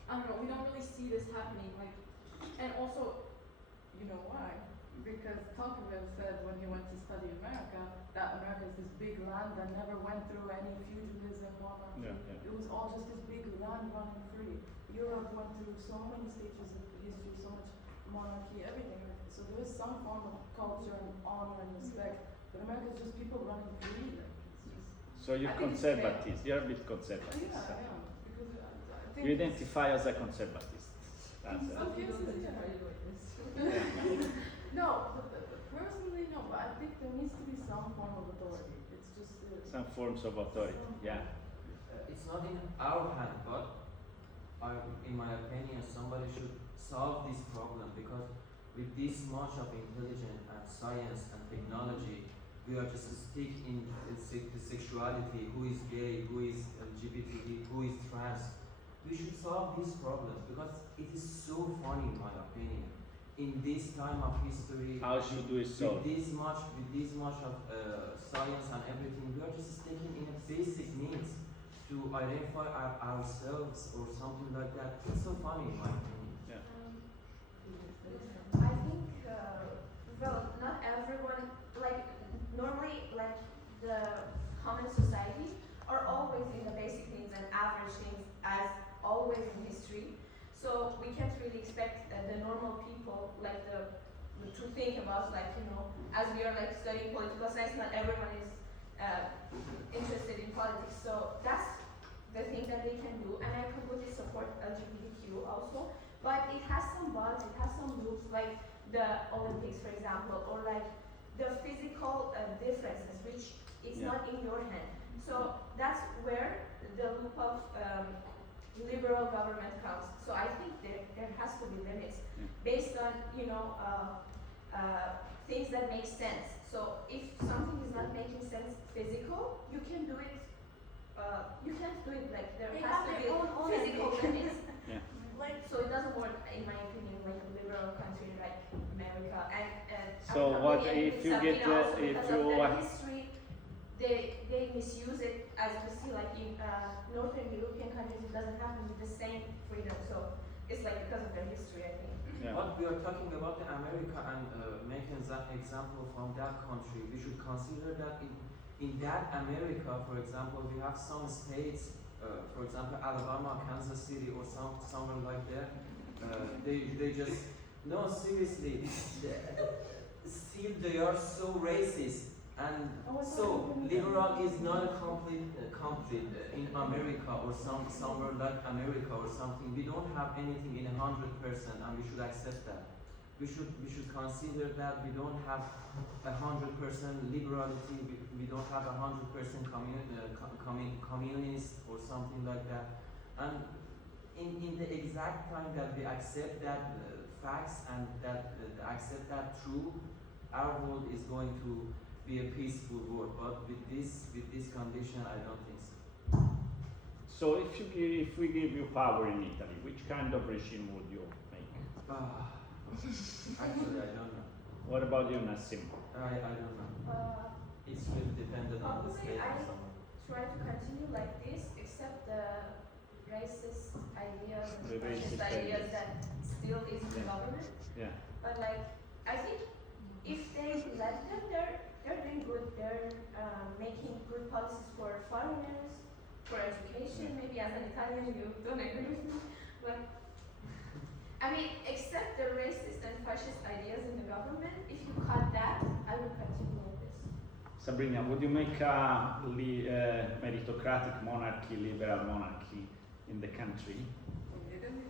I don't know, we don't really see this happening, like, and also, You know why? Because Tocqueville said when he went to study America, that America is this big land that never went through any feudalism, monarchy. Yeah, yeah. It was all just this big land running free. Europe went through so many stages of history, so much monarchy, everything. So there is some form of culture and honor and respect. But America is just people running free. Like, it's just. So you're I think it's conservative. You're a bit Yeah, conservative. I am. Because I think. You identify as a conservative. That's it. Some people Okay, so identify yeah. you like this. No, personally, no. But I think there needs to be some form of authority. It's just. Some forms of authority. Yeah. It's not in our hand, but in my opinion, somebody should solve this problem, because with this much of intelligence and science and technology, we are just stuck in the sexuality, who is gay, who is LGBT, who is trans. We should solve these problems, because it is so funny, in my opinion. In this time of history, How should we solve? with this much of science and everything, we are just sticking in a basic needs to identify ourselves or something like that. It's so funny, in my opinion. I think, well, not everyone, like, normally, like, the common society are always in the basic things and average things, as always in history. So we can't really expect the normal people, like, to think about, like, as we are, like, studying political science, not everyone is interested in politics. So that's the thing that they can do, and I completely support LGBTQ also. But it has some bugs, it has some loops, like the Olympics, for example, or like the physical differences, which is Yeah. not in your hand. So that's where the loop of liberal government comes. So I think there has to be limits Yeah. based on, things that make sense. So if something is not making sense physical, you can do it, you can't do it like there They has have to their be own physical ambition. limits. European if you pizza get, bean also if because you, of their history, they misuse it as we see like in Northern European countries it doesn't happen with the same freedom. So it's like because of their history, I think. yeah. But we are talking about the America and making that example from that country. We should consider that in that America, for example, we have some states, for example, Alabama, Kansas City, or somewhere like that. They just no seriously. Still, they are so racist and so liberal is not a complete in America or somewhere like America or something. We don't have anything in 100%, and we should accept that. We should consider that we don't have 100% liberality. We don't have 100% communist or something like that. And in the exact time that we accept that facts and that accept that true, our world is going to be a peaceful world. But with this condition, I don't think so. So if we give you power in Italy, which kind of regime would you make? Actually, I don't know. What about you, Nassim? I don't know. It's really dependent on the Probably state I and so on. try to continue like this, except the racist ideas and The fascist racist ideas ideas. that still is in Yeah. government. Yeah. But like, I think if they let them, they're doing good. They're making good policies for foreigners, for education. Yeah. Maybe as an Italian, you don't agree with me, but I mean, except the racist and fascist ideas in the government, if you cut that, I would continue like this. Sabrina, would you make a meritocratic monarchy, liberal monarchy in the country? In Italy?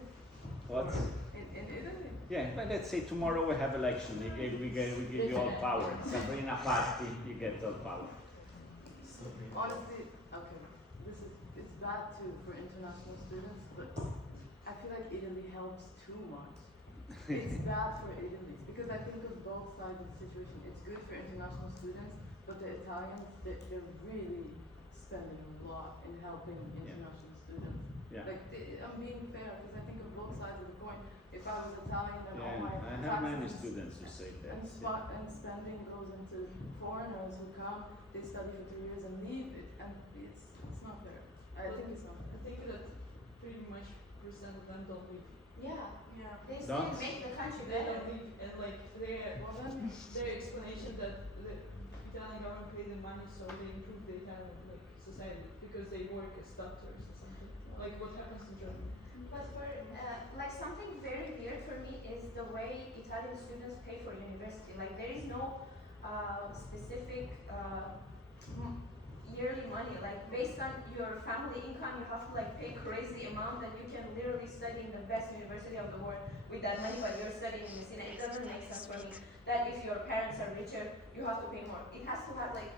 What? In Italy? Yeah, but let's say tomorrow we have election. We give you all power. Sabrina party, you get all power. Honestly, okay, it's bad too for international students, but I feel like Italy helps too much. It's bad for Italy because I think of both sides of the situation. It's good for international students, but the Italians, they're really spending a lot in helping international students. Yeah. Like, I'm being fair because I think of both sides of the coin. If I was Italian, then all Yeah, my I have many taxes students who say that. and spending goes into foreigners who come, they study for 2 years and leave it, and it's not fair. I think it's not I fair. think that pretty much percent of them don't leave. Yeah, Yeah. they still Don't- make the country They better. don't leave, and like Well, then, their explanation that the Italian government pays them money so they improve the Italian like society because they work as doctors or something. Like what happens in Germany. But for like something very weird for me is the way Italian students pay for university. Like there is no specific yearly money. Like based on your family income, you have to like pay crazy amount that you can literally study in the best university of the world with that money, but you're studying in Messina. It doesn't make sense for me that if your parents are richer, you have to pay more. It has to have like,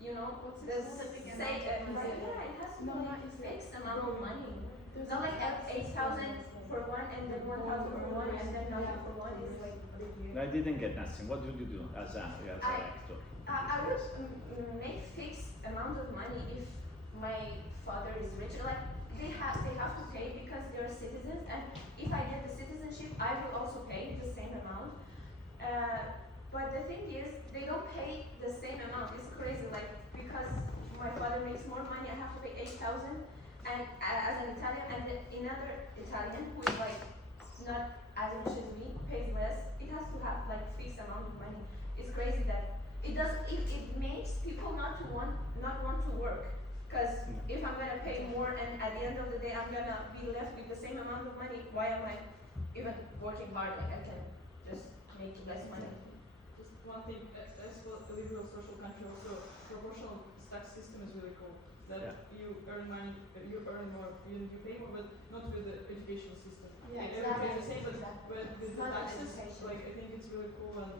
you know, What's the specific say, amount of money? yeah, it has to No, be not like a yet. fixed amount of money. there's Not like a- 8,000 for one and then 1,000 for one and then nothing for one is like a bit weird. I didn't get nothing. What would you do as a I- actor? I would make fixed amount of money if my father is rich. Like they have to pay because they're citizens, and if I get the citizenship, I will also pay the same amount. But the thing is, they don't pay the same amount. It's crazy. Like because my father makes more money, I have to pay 8,000, and as an Italian, and another Italian who is like not as rich as me pays less. It has to have like fixed amount of money. It's crazy that it does. It makes people not want to work. Because if I'm gonna pay more and at the end of the day I'm gonna be left with the same amount of money, why am I even working hard? Like I can just make less money. Just one thing, as for a liberal social country, also proportional tax system is really cool. That you earn money, you earn more, you pay more, but not with the educational system. Yeah, Like, everybody exactly. is the same, but Exactly. with It's the not an taxes, education. like I think it's really cool, and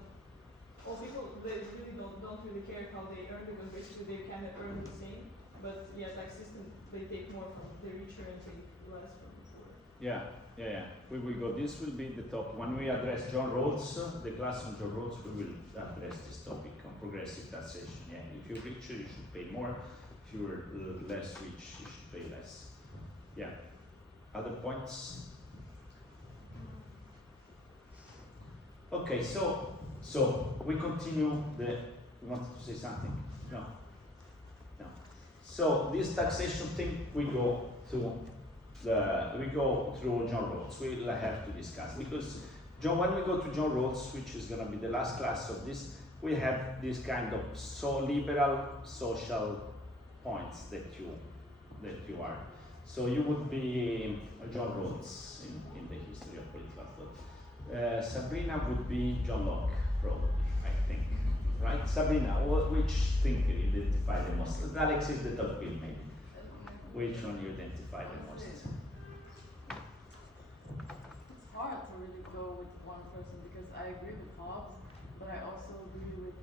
all people they really don't really care how they earn because basically they kind of earn the same. But yeah, tax system they take more from the richer and take less from the poor. Yeah. We will go. This will be the top. When we address John Rawls, the class on John Rawls, we will address this topic on progressive taxation. Yeah, if you're richer, you should pay more. If you're less rich, you should pay less. Yeah. Other points? Okay, so So we continue the. You wanted to say something? No. No. So this taxation thing we go through John Rawls. We'll have to discuss because John, when we go to John Rawls, which is gonna be the last class of this, we have this kind of so liberal social points that you are. So you would be John Rawls in the history of political thought. Sabrina would be John Locke, probably, I think. Right? Sabrina, which thinker you identify the most? Alexis de Tocqueville, maybe. Which one you identify the most? It's hard to really go with one person because I agree with Hobbes, but I also agree with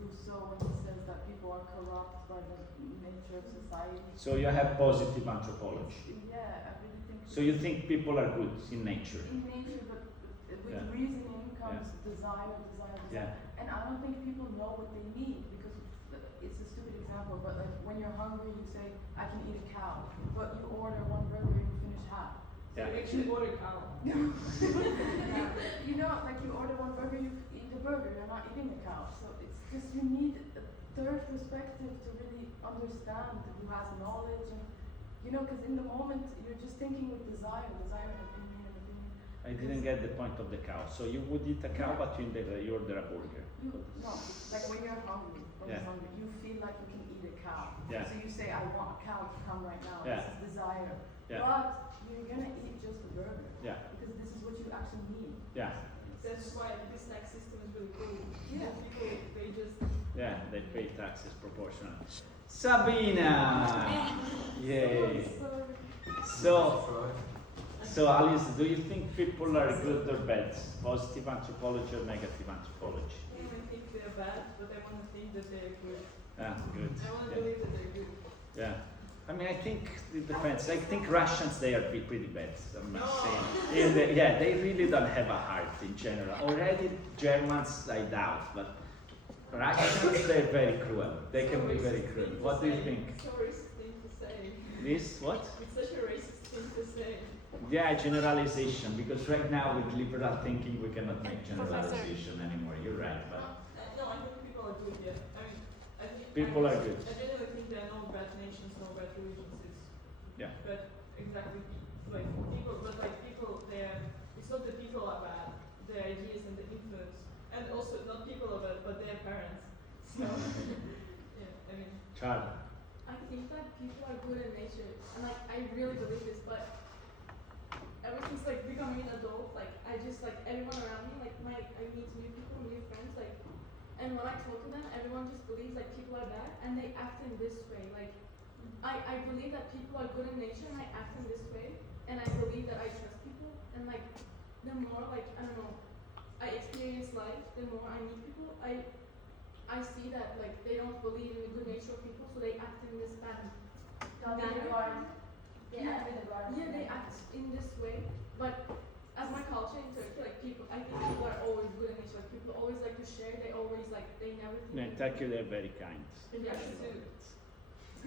Rousseau when he says that people are corrupt by the nature of society. So you have positive anthropology. Yeah, I really think. So you think people are good in nature? In nature, but with Yeah. reasoning comes desire. Yeah. And I don't think people know what they need because it's a stupid example, but like when you're hungry, you say, I can eat a cow, but you order one burger and you finish half. Yeah. You actually order cow. You know, like you order one burger, you eat the burger, you're not eating the cow. So it's just you need a third perspective to really understand who has knowledge and, you know, because in the moment you're just thinking with desire and opinion. I didn't get the point of the cow. So you would eat a cow, but you order a burger. No, like when you're hungry, Yeah. you feel like you can eat a cow. Yeah. So you say, I want a cow to come right now. Yeah. This is desire. Yeah. But you're gonna eat just a burger. Yeah. Because this is what you actually need. Yeah. That's why this tax system is really cool. Yeah. People, they just Yeah, they pay taxes proportional. Sabina! Yay! So Alice, do you think people are good or bad? Positive anthropology or negative anthropology? I don't think they're bad, but I want to think that they're good. Ah, good. I want to Yeah. believe that they're good. Yeah. I mean, I think it depends. I think Russians, they are pretty bad. I'm not saying. Yeah, they really don't have a heart in general. Already Germans, I doubt, but Russians, they're very cruel. They can be very cruel. What do you think? It's a racist thing to say. This, what? It's such a racist thing to say. Yeah, generalization, because right now with liberal thinking we cannot make generalization anymore. You're right, but No, I think people are good, yeah. I mean, I think people are good. I genuinely think there are no bad nations, no bad religions. Yeah. But exactly, like people, but like people, it's not the people are bad, the ideas and the influence, and also not people are bad, but their parents. So, yeah, I mean. Charlie. I think that people are good in nature, and like I really believe this, but ever since like becoming an adult, like I just like everyone around me, like I meet new people, new friends, like, and when I talk to them, everyone just believes like people are bad, and they act in this way. Like I believe that people are good in nature, and I act in this way, and I believe that I trust people, and like the more like I don't know, I experience life, the more I meet people, I see that like they don't believe in the good nature of people, so they act in this bad manner. Yeah, they act in this way, but as my culture in Turkey, like people, I think people are always good in nature. Like people always like to share. They always like they never. No, in Turkey they're very kind. Yeah,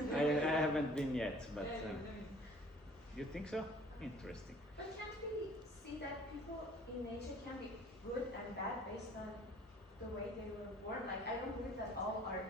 I haven't been yet, but I mean, you think so? Interesting. But can't we see that people in nature can be good and bad based on the way they were born? Like, I don't believe that all are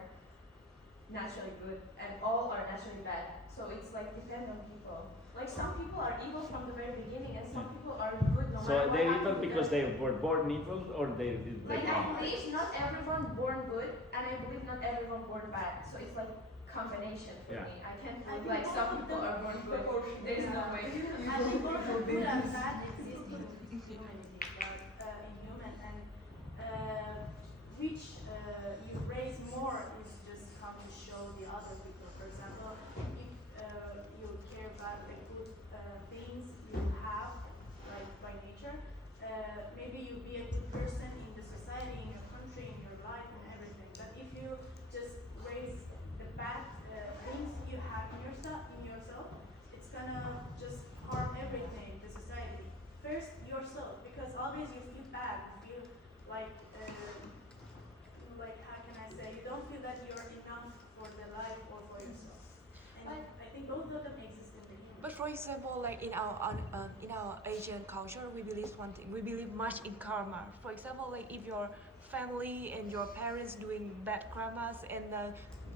naturally good and all are naturally bad. So it's like depend on people. Like some people are evil from the very beginning and some people are good no matter So what they're happened evil to because them. they were born evil, or they Like I wrong? believe not everyone born good and I believe not everyone born bad. So it's like combination for Yeah. me. I can't I believe think like both some of people them are born good. There's no way. I think both good and bad exist in humanity, but in human, and which you raise more is just how to show the other people. For example, if you care about the good things you have, like by nature, maybe you be a good person in the society, in your country, in your life, and everything. But if you just raise the bad things you have in yourself, it's gonna just harm everything, the society. for example, like in our Asian culture, we believe one thing. We believe much in karma. For example, like if your family and your parents doing bad karmas, and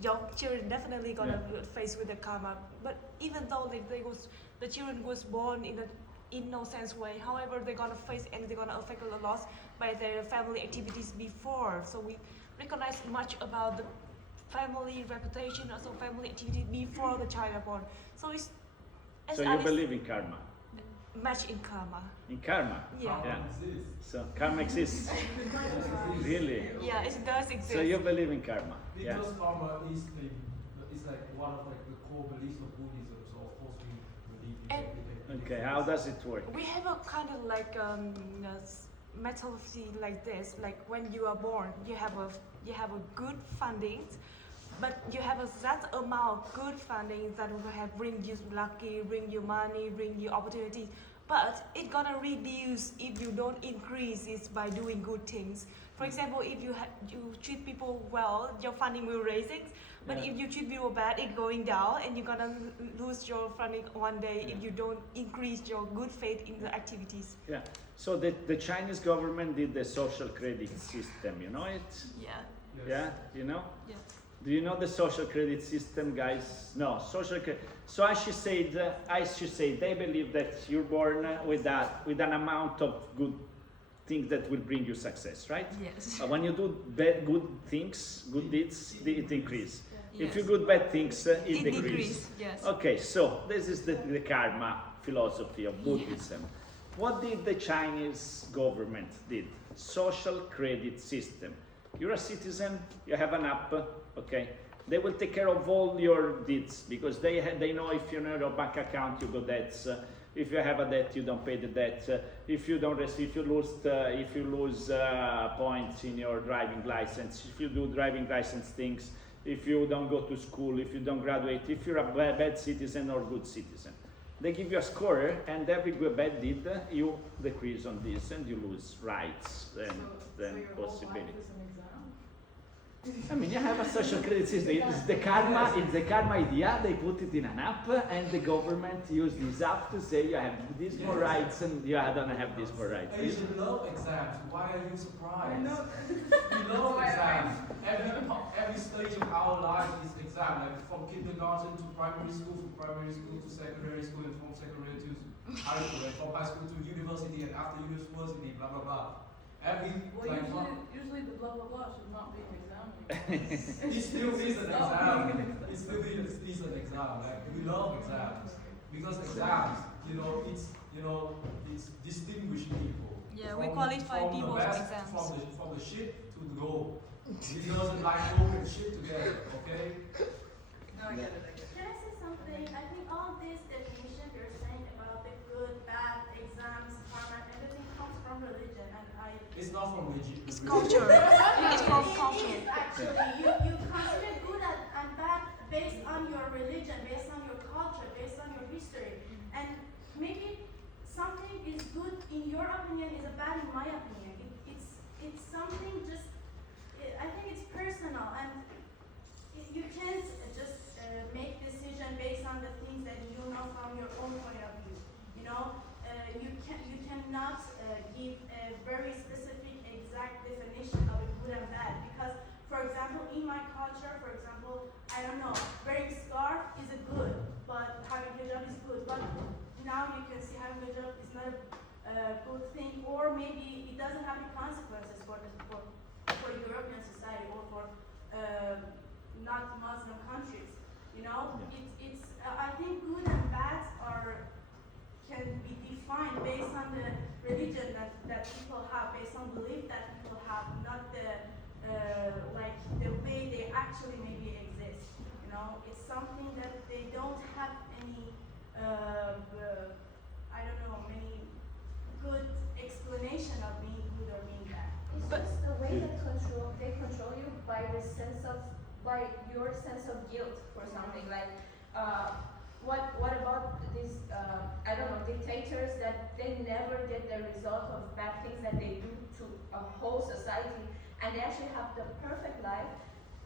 your children definitely gonna face with the karma. But even though like the children was born in an innocent way, however they're gonna face and they're gonna affect a lot by their family activities before. So we recognize much about the family reputation, also family activity before the child are born. So it's as So you Alice believe in karma? much in karma. In karma? Yeah. Yeah. So karma exists. Really? Yeah, it does exist. So you believe in karma? Yeah. Because karma is like one of like the core beliefs of Buddhism, so of course we believe in And- it. Okay, how does it work? We have a kind of like methodology like this. Like when you are born, you have a good funding, but you have that amount of good funding that will have bring you lucky, bring you money, bring you opportunity. But it's gonna reduce if you don't increase it by doing good things. For example, if you treat people well, your funding will raise it. But Yeah. if you treat people bad, it's going down, and you're gonna lose your funding one day if you don't increase your good faith in the activities. Yeah. So the Chinese government did the social credit system, you know it? Yeah. Yeah, you know? Yeah. Do you know the social credit system, guys? No, social credit. So as she said, they believe that you're born with an amount of good things that will bring you success, right? Yes. When you do good things, good deeds, it increase. If you Yes. do bad things, it It decrease. decrease. Yes. Okay, so this is the karma philosophy of Buddhism. What did the Chinese government did? Social credit system. You're a citizen, you have an app, okay? They will take care of all your deeds because they know if you know your bank account, you got debts. If you have a debt, you don't pay the debt. If you lose points in your driving license, if you do driving license things, if you don't go to school, if you don't graduate, if you're a bad citizen or good citizen. They give you a score, and every bad deed, you decrease on this, and you lose rights and So your whole life possibilities. is an exam? I mean, you have a social credit system. It's the karma idea. They put it in an app, and the government use this app to say you have these more rights and you don't have these more rights. Asians love exams. Why are you surprised? I know. We love exams. Every stage of our life is exam. Like from kindergarten to primary school, from primary school to secondary school, and from secondary to high school, and from high school to university, and after university, blah blah blah. Well, Like, usually the blah blah blah should not be an exam. it still is an Stop exam. being an exam. It still is an exam. Like we love exams because exams, it's distinguish people. Yeah, we qualify from people the for best, exams. From the shit to the goal. It doesn't like gold and shit together. Okay. No, I get it. Can I say something? I think all this definition you're saying about the good, bad, exams, karma, everything comes from religion, and I. It's not from religion. It's culture. It's from It culture. is actually. You consider good and bad based on your religion, based on your culture, based on your history, and maybe something is good in your opinion is a bad in my opinion. It's something just. I think it's personal, and you can't just make decision based on the things that you know from your own point of view. You cannot give a very specific, exact definition of a good and bad because, for example, in my culture, I don't know, wearing scarf is a good, but having hijab is good. But now you can see having hijab is not a good thing, or maybe it doesn't have any consequences for European society or for not Muslim countries. It's I think good and bad can be defined based on the religion that people have, based on belief that people have, not the way they actually maybe exist. It's something that they don't have any I don't know, many good explanation of being good or being bad. It's But- just the way they control you by your sense of guilt for something. Like, what about these I don't know, dictators that they never get the result of bad things that they do to a whole society, and they actually have the perfect life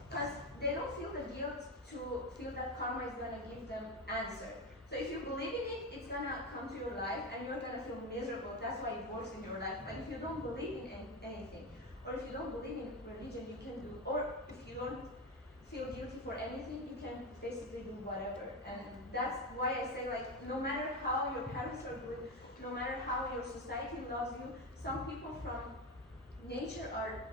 because they don't feel the guilt to feel that karma is gonna give them answer. So if you believe in it, it's gonna come to your life and you're gonna feel miserable. That's why it works in your life. But if you don't believe in anything, or if you don't believe in religion, you can do, or if you don't feel guilty for anything, you can basically do whatever. And that's why I say, like, no matter how your parents are good, no matter how your society loves you, some people from nature are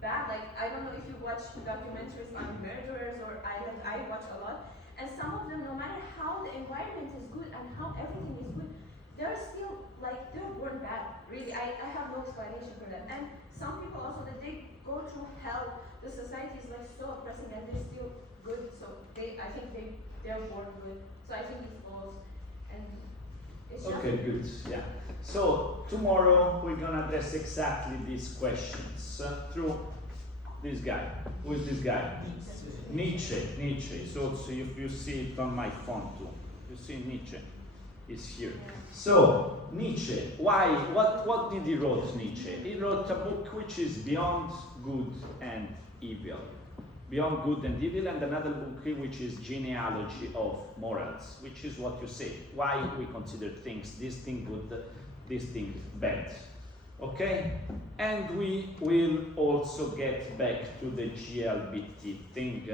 bad. Like, I don't know if you watch documentaries on murderers or I watch a lot. And some of them, no matter how the environment is good and how everything is good, they're still, like, they're born bad. Really, I have no explanation for that. And some people also, that they go through hell, the society is like so oppressing and they're still good. So I think they're born good. So I think it falls. And it's just Okay, good. Yeah. So tomorrow we're gonna address exactly these questions through this guy. Who is this guy? Nietzsche. So if you see it on my phone too, you see Nietzsche is here. So Nietzsche, why? What did he wrote? Nietzsche? He wrote a book which is Beyond Good and Evil. Beyond Good and Evil, and another book which is Genealogy of Morals, which is what you say. Why we consider things, this thing good, this thing bad. Okay? And we will also get back to the GLBT thing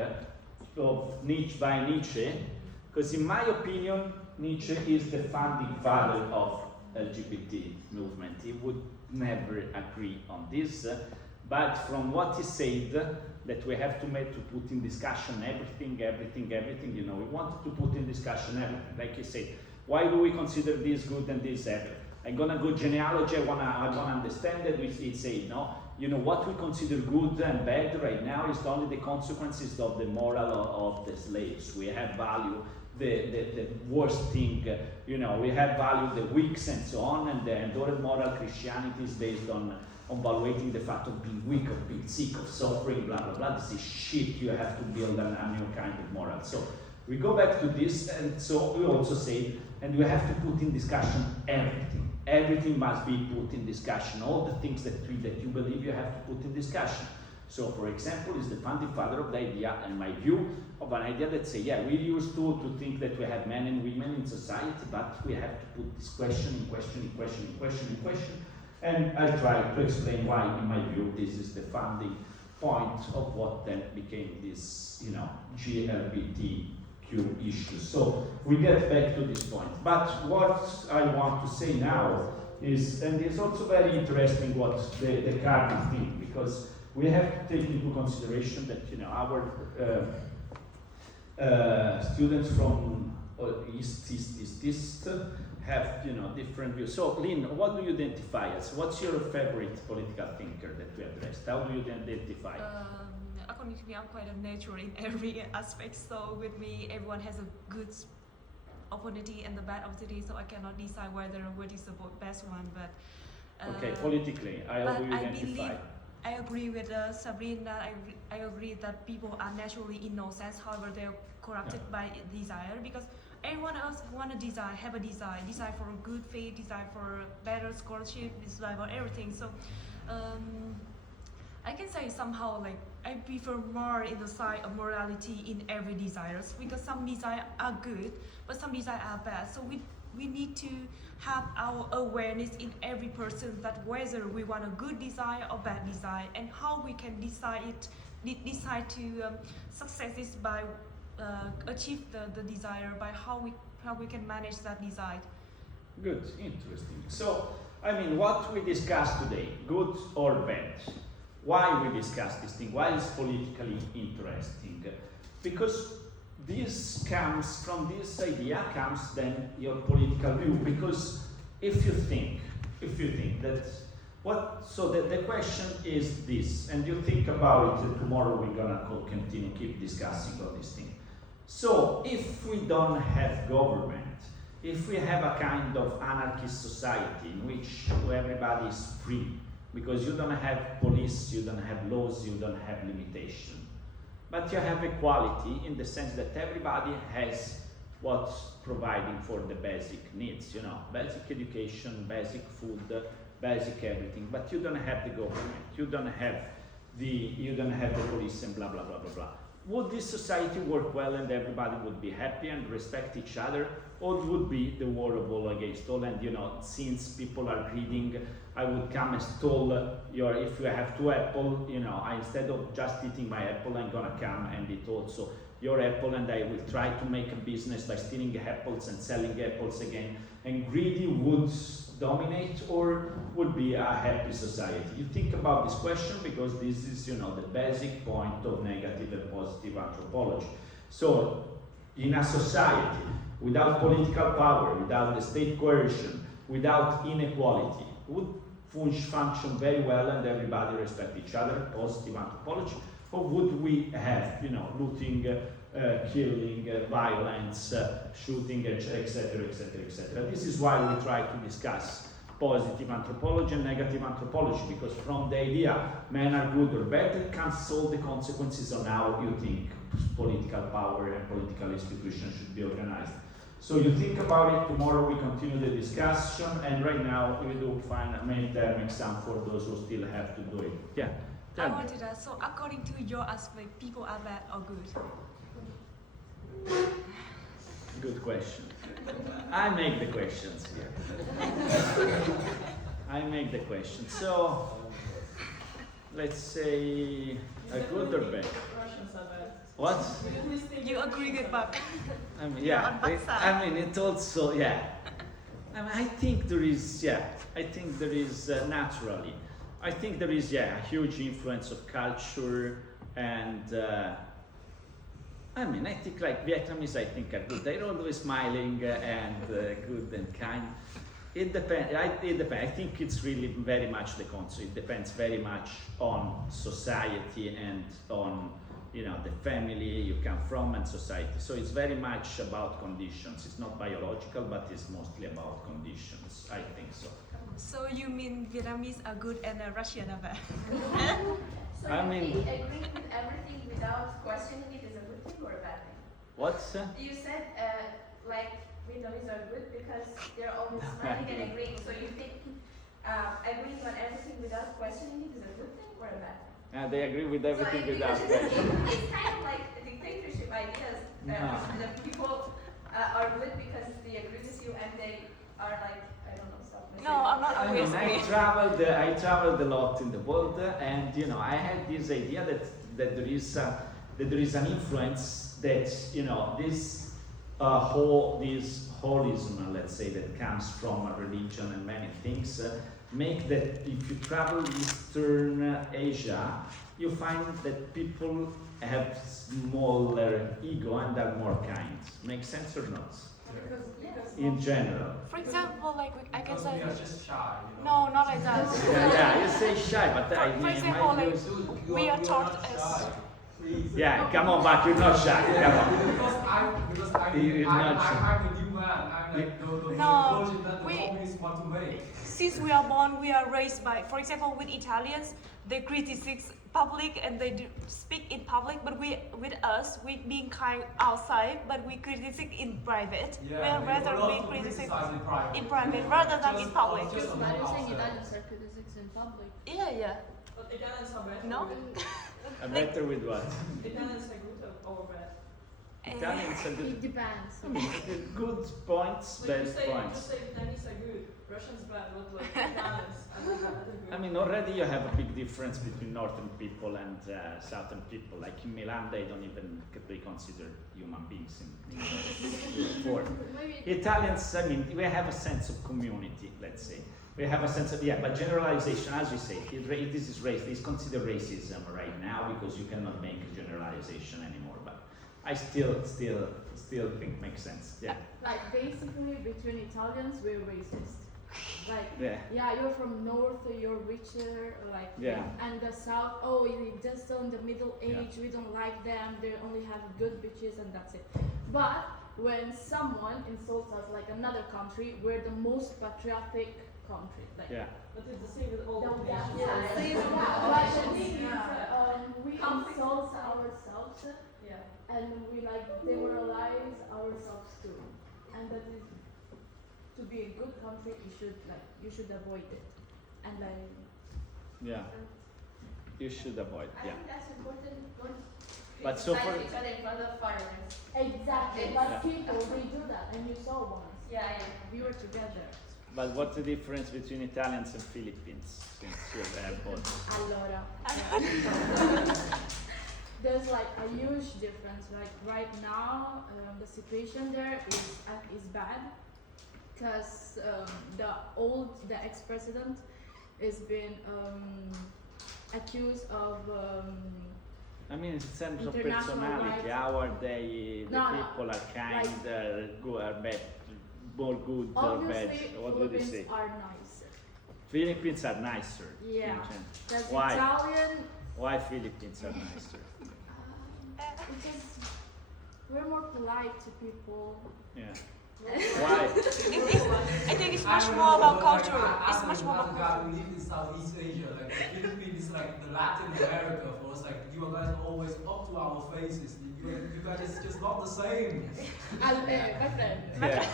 of Nietzsche by Nietzsche, because in my opinion, Nietzsche is the founding father of LGBT movement. He would never agree on this, but from what he said, that we have to put in discussion everything, you know, we wanted to put in discussion everything. Like he said, why do we consider this good and this evil? I'm gonna go genealogy, I wanna understand that. He said, no, you know, what we consider good and bad right now is only the consequences of the moral of the slaves. We have value the worst thing, you know, we have value the weak and so on, and the endured moral Christianity is based on evaluating the fact of being weak, of being sick, of suffering, blah, blah, blah. This is shit. You have to build a new kind of moral. So we go back to this, and so we also say, and we have to put in discussion everything. Everything must be put in discussion. All the things that you believe, you have to put in discussion. So, for example, is the founding father of the idea, and my view of an idea that say, yeah, we used to think that we have men and women in society, but we have to put this question in question. And I try to explain why, in my view, this is the founding point of what then became this, you know, GLBTQ issue. So we get back to this point. But what I want to say now is, and it's also very interesting what the Cardinal think, because we have to take into consideration that, you know, our students from East have, you know, different views. So, Lynn, what do you identify as? What's your favorite political thinker that we addressed? How do you identify? According to me, I'm quite a natural in every aspect. So with me, everyone has a good opportunity and the bad opportunity. So I cannot decide what is the best one. But okay, politically, how do you identify? I agree with Sabrina. I agree that people are naturally innocent. However, they're corrupted by desire, because everyone else have a desire for a good faith, desire for better scholarship, desire for everything. So I can say somehow, like, I prefer more in the side of morality in every desires, because some desire are good, but some desire are bad. So we need to have our awareness in every person, that whether we want a good desire or bad desire, and how we can decide to success this by achieve the desire, by how we can manage that desire. Good, interesting. So, I mean, what we discussed today, good or bad? Why we discuss this thing? Why is politically interesting? Because this comes from this idea, comes then your political view. Because if you think that the question is this, and you think about it, tomorrow we're gonna keep discussing all this thing. So if we don't have government, if we have a kind of anarchist society in which everybody is free, because you don't have police, you don't have laws, you don't have limitation, but you have equality in the sense that everybody has what's providing for the basic needs, you know, basic education, basic food, basic everything, but you don't have the government, you don't have the police and blah, blah, blah, blah, blah. would this society work well and everybody would be happy and respect each other, or would be the war of all against all? And you know, since people are greedy, I would come and stole your, if you have 2 apples, you know, instead of just eating my apple, I'm gonna come and eat also your apple, and I will try to make a business by stealing apples and selling apples again. And greedy would dominate, or would be a happy society? You think about this question, because this is, you know, the basic point of negative and positive anthropology. So, in a society without political power, without the state coercion, without inequality, would function very well and everybody respect each other, positive anthropology, or would we have, you know, looting, killing, violence, shooting, etc., etc., etc. This is why we try to discuss positive anthropology and negative anthropology, because from the idea men are good or bad, it comes all the consequences on how you think political power and political institutions should be organized. So you think about it, tomorrow we continue the discussion, and right now we do find a midterm exam for those who still have to do it. Yeah, I tell me. wanted that. So according to your aspect, people are bad or good? Good question. I make the questions here. I make the questions. So, let's say a good or bad? Russians are bad. What? Would you please think You agree with Buck? I mean, You're on yeah. Buck's side. I mean, it also, yeah. I mean, I think there is, yeah. I think there is naturally. I think there is, yeah, a huge influence of culture and. I mean, I think like Vietnamese, I think are good. They're always smiling and good and kind. It depends. It depends. I think it's really very much the concept. It depends very much on society and on, you know, the family you come from and society. So it's very much about conditions. It's not biological, but it's mostly about conditions. I think so. So you mean Vietnamese are good and Russian are bad? So I you mean- think agreeing with everything without questioning it is a good thing or a bad thing? What's You said like Vietnamese are good because they're always smiling and agreeing. So you think agreeing on everything without questioning it is a good thing or a bad thing? They agree with everything so without because question. it's kind of like dictatorship ideas. No. The people are good because they agree with you and they are like, I don't know, stop No, I'm not I always mean, I traveled a lot in the world, and you know, I had this idea that there is an influence that, you know, this holism, let's say, that comes from a religion and many things, make that if you travel Eastern Asia, you find that people have smaller ego and are more kind. Make sense or not? In general. For example, like I can Because say. we are just shy, you know. No, not like that. Yeah, you say shy, but I For mean, example, my like, views. Dude, we are not taught shy. as. Please. Yeah, come on, but you're not shy. Come on. Because I'm You're not shy. I'm a new man. I'm like the No, project that the we- communists want to make. Since we are born, we are raised by, for example, with Italians, they criticize public and they do speak in public, but with us, we being kind outside, but we criticize in private. Yeah, we are they rather love being to criticized criticize in private. in private rather than in Just- public. just But on you're saying outside. Italians are critics in public. Yeah, yeah. But Italians are bad. No? I'm better with what? Italians are good or bad. Italians are It good. depends. Good points, Like bad you points. say Vietnamese are good, Russians bad, but like Italians are good. I mean, already you have a big difference between northern people and southern people. Like in Milan, they don't even be considered human beings in the fort. Maybe Italians, I mean, we have a sense of community, let's say. We have a sense of, yeah, but generalization, as we say, this is race, this is considered racism right now because you cannot make a generalization anymore. But I still think makes sense, yeah. like basically between Italians we're racist. Like Yeah. you're from north, you're richer, like Yeah. and the south, oh you're just on the middle Yeah. age, we don't like them, they only have good bitches and that's it. But when someone insults us like another country, we're the most patriotic country. Like Yeah. But it's the same with all No, nations. yeah, So it's but the about thing is, yeah. we insult ourselves Yeah. and we like demoralize ourselves too. And that is, to be a good country, you should avoid it. And like, Yeah, you should avoid, I yeah. think that's important. But so for each other in front of foreigners. Exactly, It's- but people, they do that, and you saw once. Yeah, yeah. We were together. but what's the difference between Italians and Philippines? Since you're there both. Allora. There's like a huge difference. Like right now, the situation there is bad, because the ex-president is been accused of I mean, in terms of International personality, rights. our day, the No, no, people are kind, good or bad, more good or bad. obviously What would you say? Philippines are nicer. Philippines are nicer. in Yeah. general. Because Why? Italian, Why Philippines are nicer? because we're more polite to people. Yeah. Why? I think it's much I don't more know, about but, culture. Like, It's much more as a about guy culture. who lives in Southeast Asia, like the Philippines is like the Latin America for us. Like you guys are always up to our faces. You guys is just not the same. My friend. Yeah.